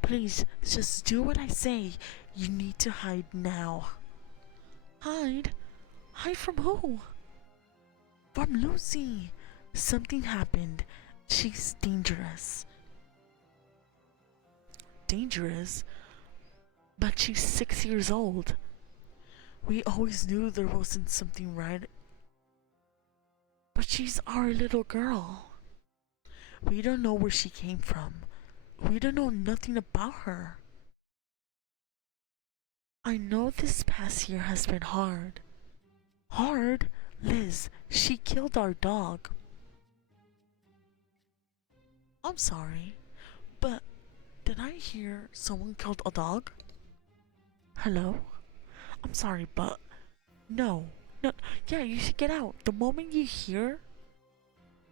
Please, just do what I say. You need to hide now. Hide? Hide from who? From Lucy. Something happened. She's dangerous. Dangerous? But she's 6 years old. We always knew there wasn't something right. But she's our little girl. We don't know where she came from. We don't know nothing about her. I know this past year has been hard. Hard? Liz, she killed our dog. I'm sorry, but did I hear someone killed a dog? Hello? I'm sorry, but no. No, yeah, you should get out. The moment you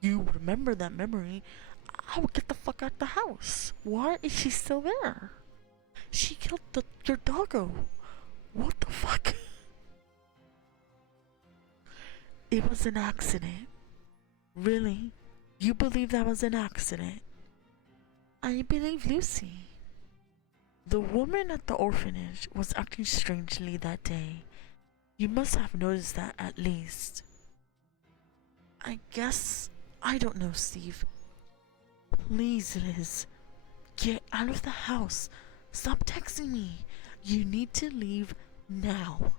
remember that memory, I would get the fuck out the house. Why is she still there? She killed your doggo. What the fuck? It was an accident. Really? You believe that was an accident? I believe Lucy. The woman at the orphanage was acting strangely that day. You must have noticed that at least. I guess I don't know, Steve. Please, Liz, get out of the house. Stop texting me. You need to leave now.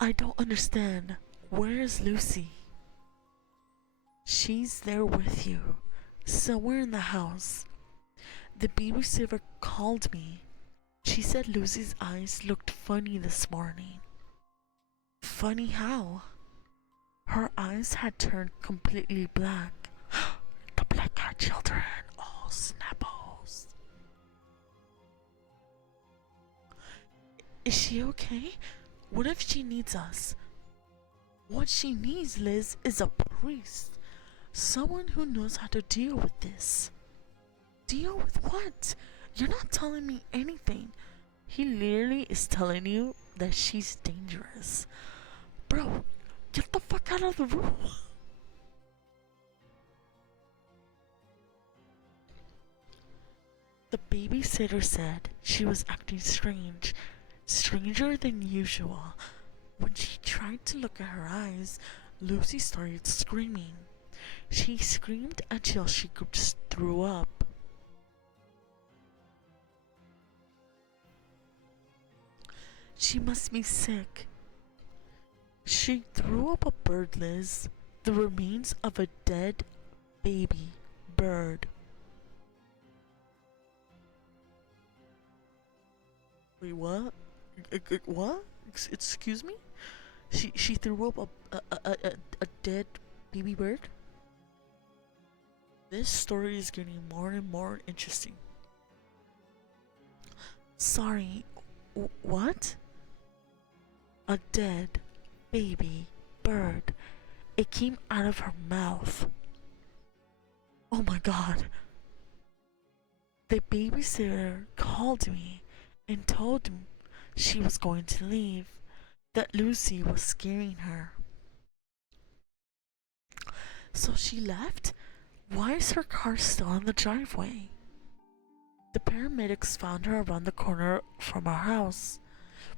I don't understand. Where is Lucy? She's there with you, somewhere in the house. The babysitter called me. She said Lucy's eyes looked funny this morning. Funny how? Her eyes had turned completely black. The black-eyed children. Oh, snapples. Is she okay? What if she needs us? What she needs, Liz, is a priest. Someone who knows how to deal with this. Deal with what? You're not telling me anything. He literally is telling you that she's dangerous. Bro, get the fuck out of the room. The babysitter said she was acting strange, stranger than usual. When she tried to look at her eyes, Lucy started screaming. She screamed until she just threw up. She must be sick. She threw up a bird, Liz. The remains of a dead baby bird. Wait, what? What? Excuse me? She threw up a dead baby bird? This story is getting more and more interesting. Sorry, what? A dead baby bird. It came out of her mouth. Oh my god. The babysitter called me and told me she was going to leave, that Lucy was scaring her. So she left? Why is her car still in the driveway? The paramedics found her around the corner from our house,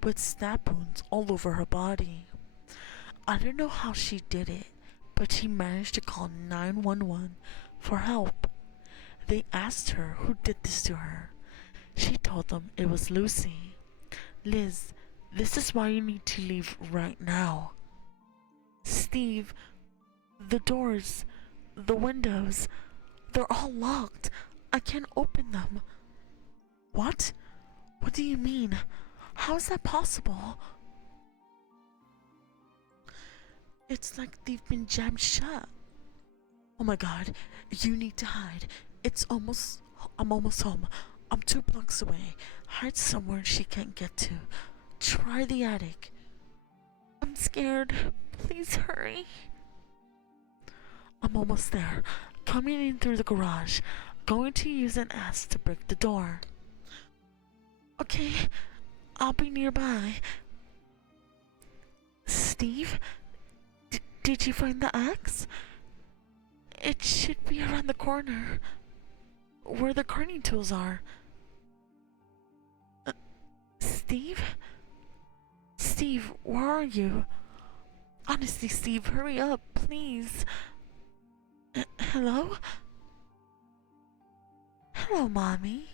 with stab wounds all over her body. I don't know how she did it, but she managed to call 911 for help. They asked her who did this to her. She told them it was Lucy. Liz, this is why you need to leave right now. Steve, the doors, the windows, they're all locked. I can't open them. What? What do you mean? How is that possible? It's like they've been jammed shut. Oh my god, you need to hide. I'm almost home. I'm 2 blocks away. Hide somewhere she can't get to. Try the attic. I'm scared. Please hurry. I'm almost there. Coming in through the garage. Going to use an axe to break the door. Okay, I'll be nearby. Steve? Did you find the axe? It should be around the corner, where the carving tools are. Steve? Steve, where are you? Honestly, Steve, hurry up, please. Hello? Hello, Mommy.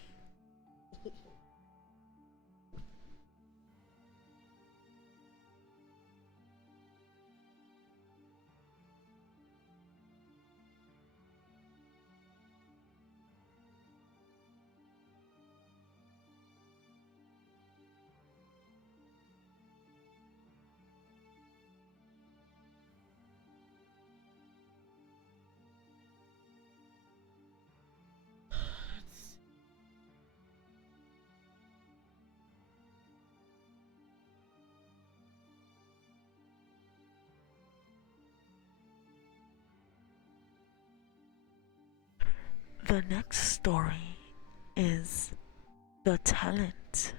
The next story is the talent.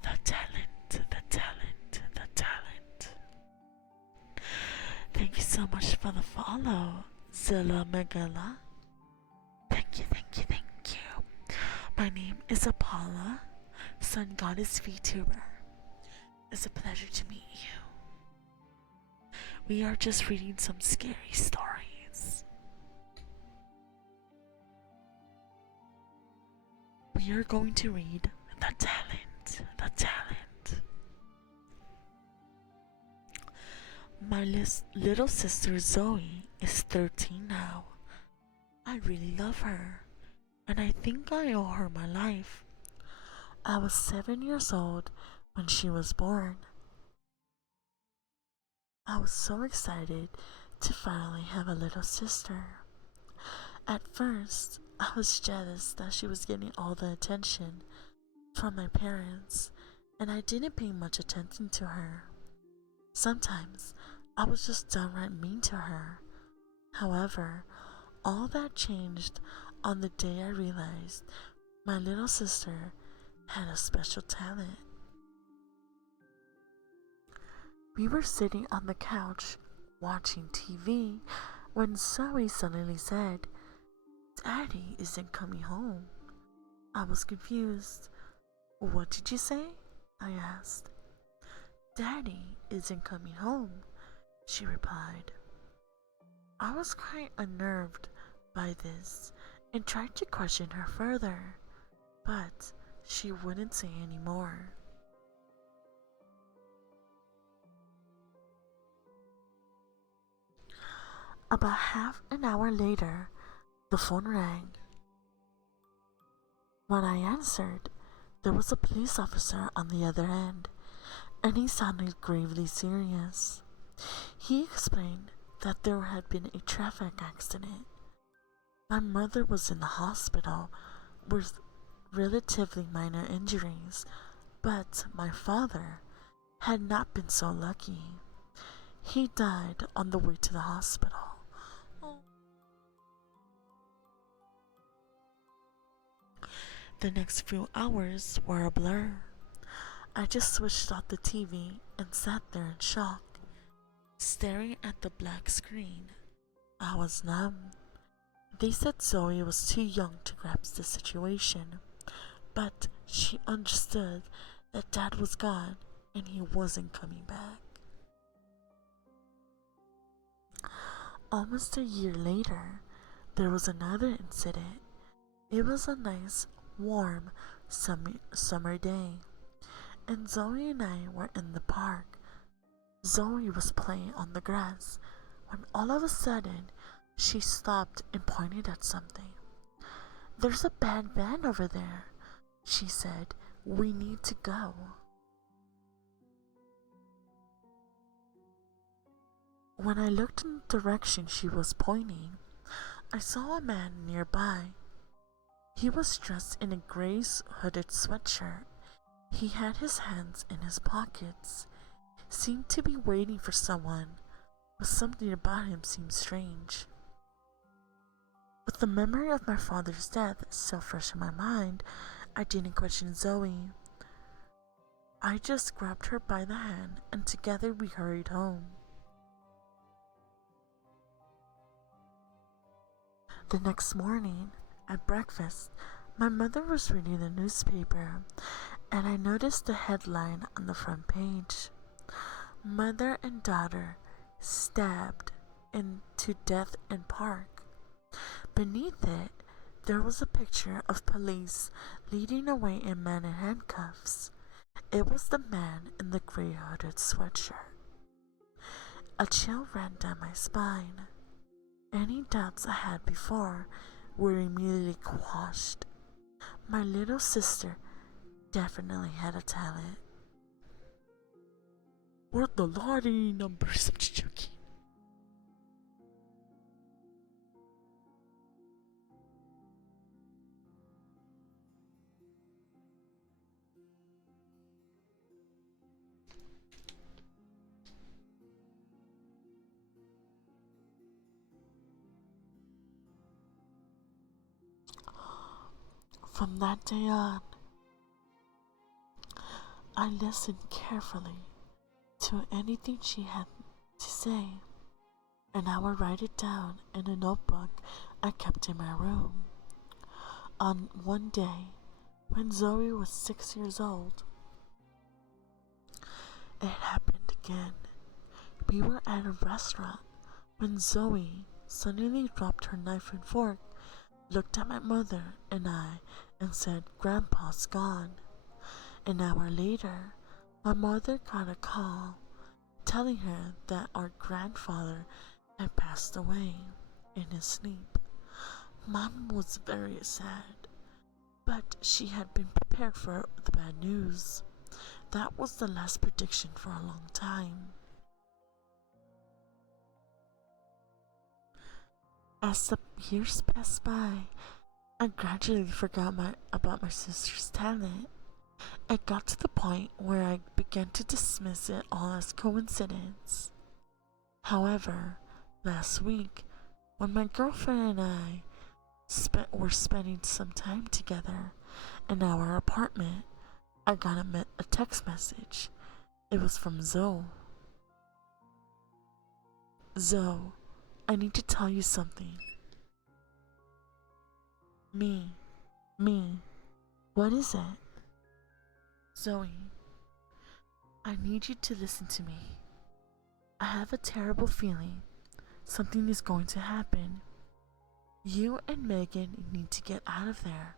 The talent, the talent, the talent. Thank you so much for the follow, Zilla Megala. Thank you, thank you, thank you. My name is Apolla, Sun Goddess VTuber. It's a pleasure to meet you. We are just reading some scary stories. We are going to read the talent, the talent. My little sister Zoe is 13 now. I really love her, and I think I owe her my life. I was 7 years old when she was born. I was so excited to finally have a little sister. At first, I was jealous that she was getting all the attention from my parents, and I didn't pay much attention to her. Sometimes, I was just downright mean to her. However, all that changed on the day I realized my little sister had a special talent. We were sitting on the couch watching TV when Zoe suddenly said, "Daddy isn't coming home." I was confused. "What did you say?" I asked. "Daddy isn't coming home," she replied. I was quite unnerved by this and tried to question her further, but she wouldn't say any more. About half an hour later, the phone rang. When I answered, there was a police officer on the other end, and he sounded gravely serious. He explained that there had been a traffic accident. My mother was in the hospital with relatively minor injuries, but my father had not been so lucky. He died on the way to the hospital. The next few hours were a blur. I just switched off the TV and sat there in shock, staring at the black screen. I was numb. They said Zoe was too young to grasp the situation, but she understood that Dad was gone and he wasn't coming back. Almost a year later, there was another incident. It was a nice, warm summer day, and Zoe and I were in the park. Zoe was playing on the grass when all of a sudden she stopped and pointed at something. "There's a bad man over there," she said. "We need to go." When I looked in the direction she was pointing, I saw a man nearby. He was dressed in a gray hooded sweatshirt. He had his hands in his pockets, seemed to be waiting for someone, but something about him seemed strange. With the memory of my father's death so fresh in my mind, I didn't question Zoe. I just grabbed her by the hand and together we hurried home. The next morning, at breakfast, my mother was reading the newspaper and I noticed the headline on the front page: "Mother and daughter stabbed to death in park." Beneath it, there was a picture of police leading away a man in handcuffs. It was the man in the gray hooded sweatshirt. A chill ran down my spine. Any doubts I had before were immediately quashed. My little sister definitely had a talent. What the lottery numbers? I'm just joking. From that day on, I listened carefully to anything she had to say, and I would write it down in a notebook I kept in my room. On one day, when Zoe was 6 years old, it happened again. We were at a restaurant when Zoe suddenly dropped her knife and fork, looked at my mother and I, and said, "Grandpa's gone." An hour later, my mother got a call telling her that our grandfather had passed away in his sleep. Mom was very sad, but she had been prepared for the bad news. That was the last prediction for a long time. As the years passed by, I gradually forgot about my sister's talent. It got to the point where I began to dismiss it all as coincidence. However, last week, when my girlfriend and I were spending some time together in our apartment, I got a text message. It was from Zoe. "Zoe, I need to tell you something." Me, what is it?" "Zoe, I need you to listen to me. I have a terrible feeling something is going to happen. You and Megan need to get out of there.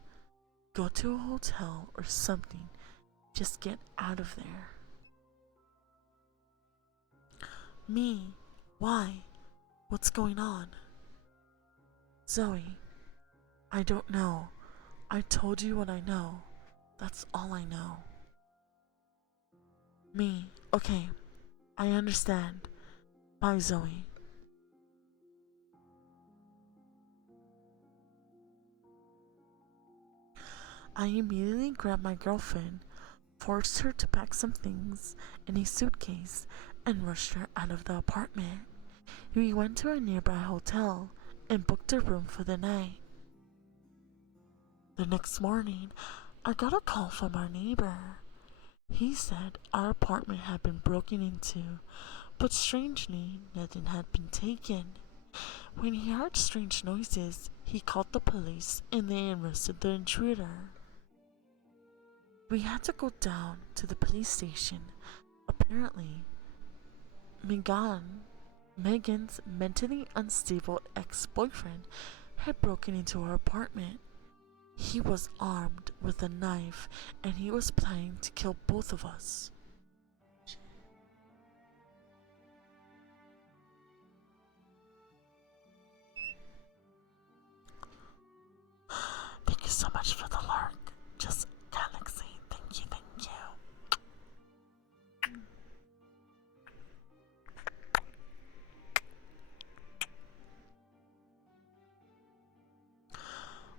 Go to a hotel or something. Just get out of there." "Me, why? What's going on?" "Zoe, I don't know. I told you what I know. That's all I know." "Me, okay, I understand. Bye, Zoe." I immediately grabbed my girlfriend, forced her to pack some things in a suitcase, and rushed her out of the apartment. We went to a nearby hotel and booked a room for the night. The next morning, I got a call from our neighbor. He said our apartment had been broken into, but strangely, nothing had been taken. When he heard strange noises, he called the police and they arrested the intruder. We had to go down to the police station. Apparently, Megan's mentally unstable ex-boyfriend had broken into our apartment. He was armed with a knife and he was planning to kill both of us. Thank you so much for the lurk. Just Galaxy. Thank you, thank you.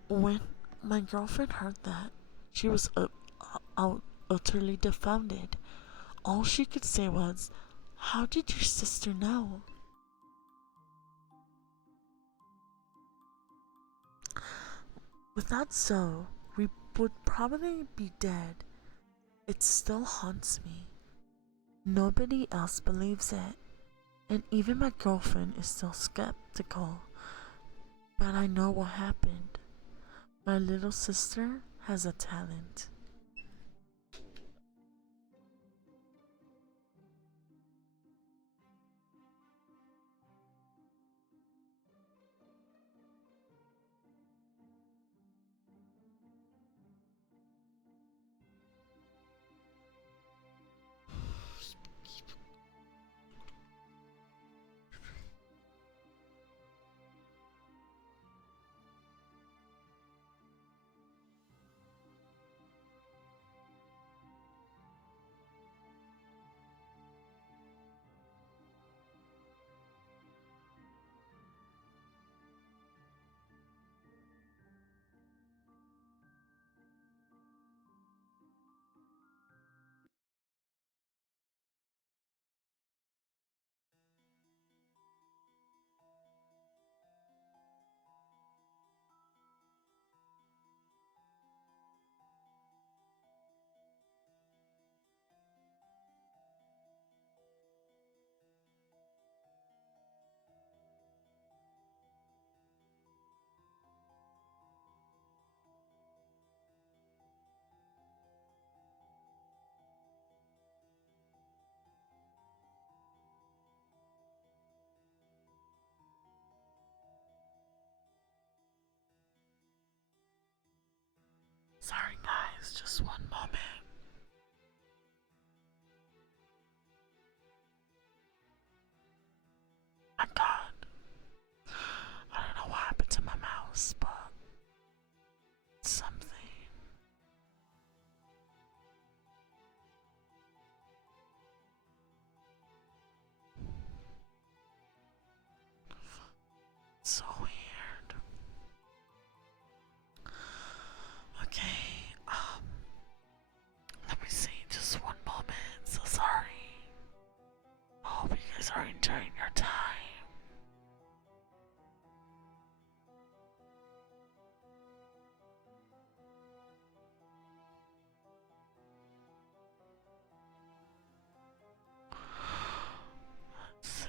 When my girlfriend heard that, she was utterly dumbfounded. All she could say was, "How did your sister know?" Without Zoe, we would probably be dead. It still haunts me. Nobody else believes it, and even my girlfriend is still skeptical. But I know what happened. My little sister has a talent. please, just one moment. My God, I don't know what happened to my mouse, but something. So weird. Okay, let me see, just one moment. So sorry. I hope you guys are enjoying your time. Let's see.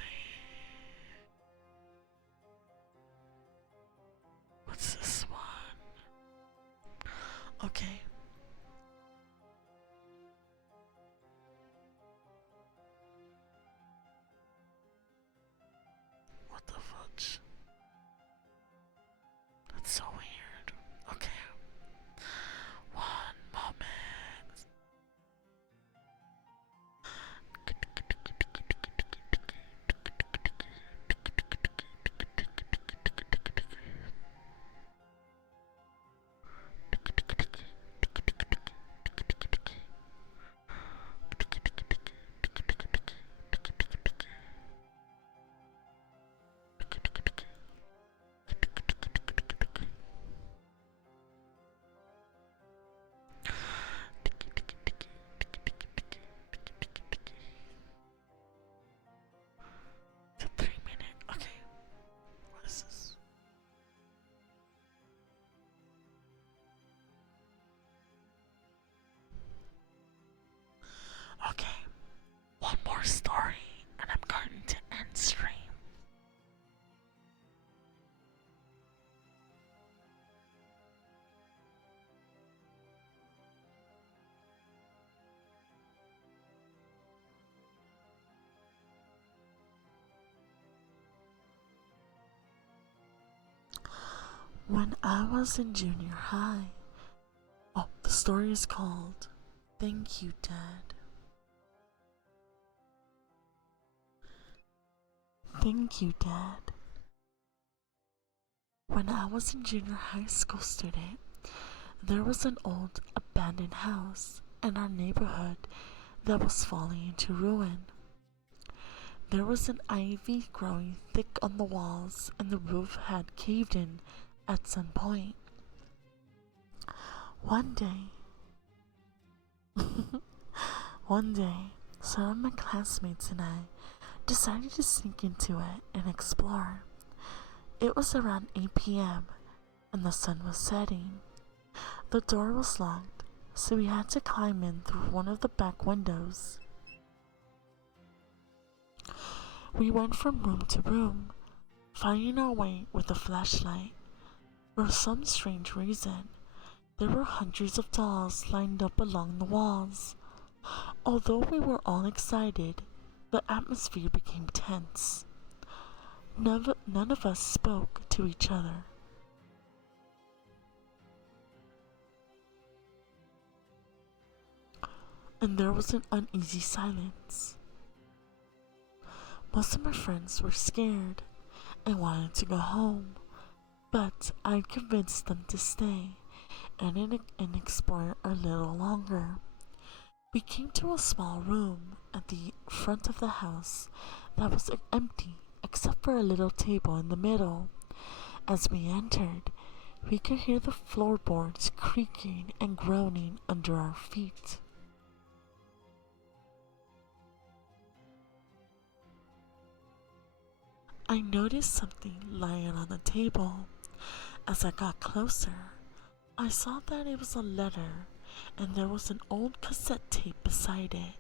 What's this one? Okay. What the fudge? That's so weird. Okay. One moment. It's a 3 minute. Okay. What is this? Okay. One more story, and I'm going to end stream. When I was in junior high, the story is called Thank You, Dad. Thank you, Dad. When I was a junior high school student, there was an old abandoned house in our neighborhood that was falling into ruin. There was an ivy growing thick on the walls, and the roof had caved in at some point. One day, some of my classmates and I decided to sneak into it and explore. It was around 8 p.m. and the sun was setting. The door was locked, so we had to climb in through one of the back windows. We went from room to room, finding our way with a flashlight. For some strange reason, there were hundreds of dolls lined up along the walls. Although we were all excited, the atmosphere became tense. None of us spoke to each other. And there was an uneasy silence. Most of my friends were scared and wanted to go home, but I convinced them to stay and explore a little longer. We came to a small room at the front of the house that was empty except for a little table in the middle. As we entered, we could hear the floorboards creaking and groaning under our feet. I noticed something lying on the table. As I got closer, I saw that it was a letter, and there was an old cassette tape beside it.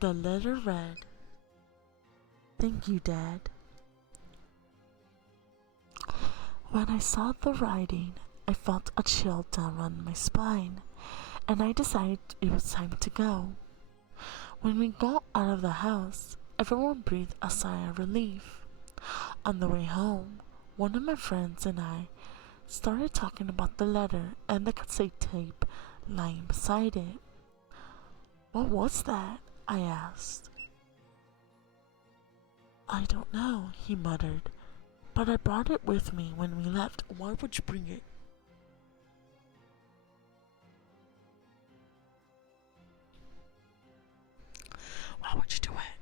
The letter read, "Thank you, Dad." When I saw the writing, I felt a chill down my spine, and I decided it was time to go. When we got out of the house, everyone breathed a sigh of relief. On the way home, one of my friends and I started talking about the letter and the cassette tape lying beside it. What was that? I asked. I don't know, he muttered, but I brought it with me when we left. Why would you bring it? Why would you do it?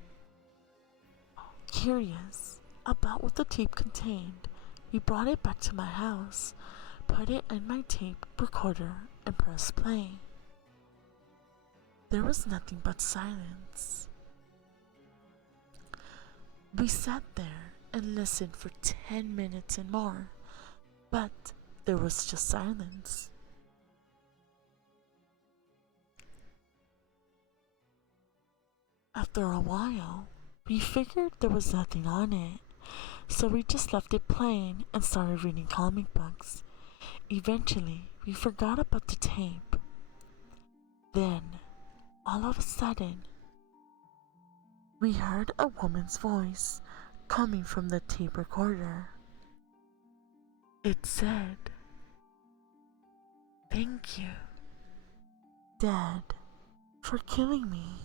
Curious about what the tape contained, we brought it back to my house, put it in my tape recorder, and pressed play. There was nothing but silence. We sat there and listened for 10 minutes and more, but there was just silence. After a while, we figured there was nothing on it, so we just left it playing and started reading comic books. Eventually, we forgot about the tape. Then, all of a sudden, we heard a woman's voice coming from the tape recorder. It said, "Thank you, Dad, for killing me."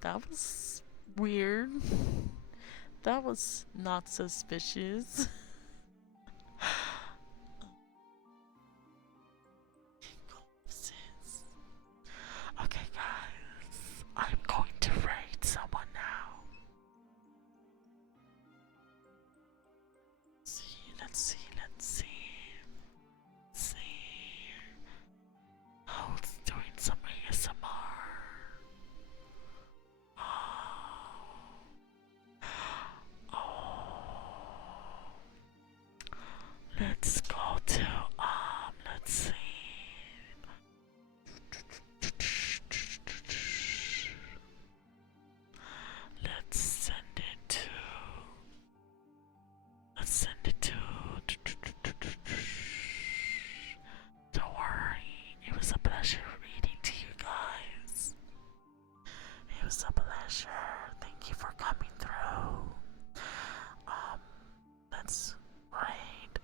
That was weird. That was not suspicious. Okay, guys, I'm going to rate someone now. Let's see. Oh, it's doing some ASMR. Oh. Let's go to, let's see. Let's send it to. Don't worry, it was a pleasure reading to you guys. It was a pleasure. Thank you for coming through. Let's rate.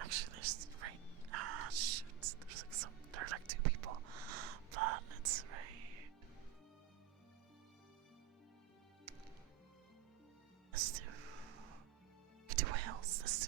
Actually, let's rate. Shoot. There's like two people. But let's rate. Let's do whales.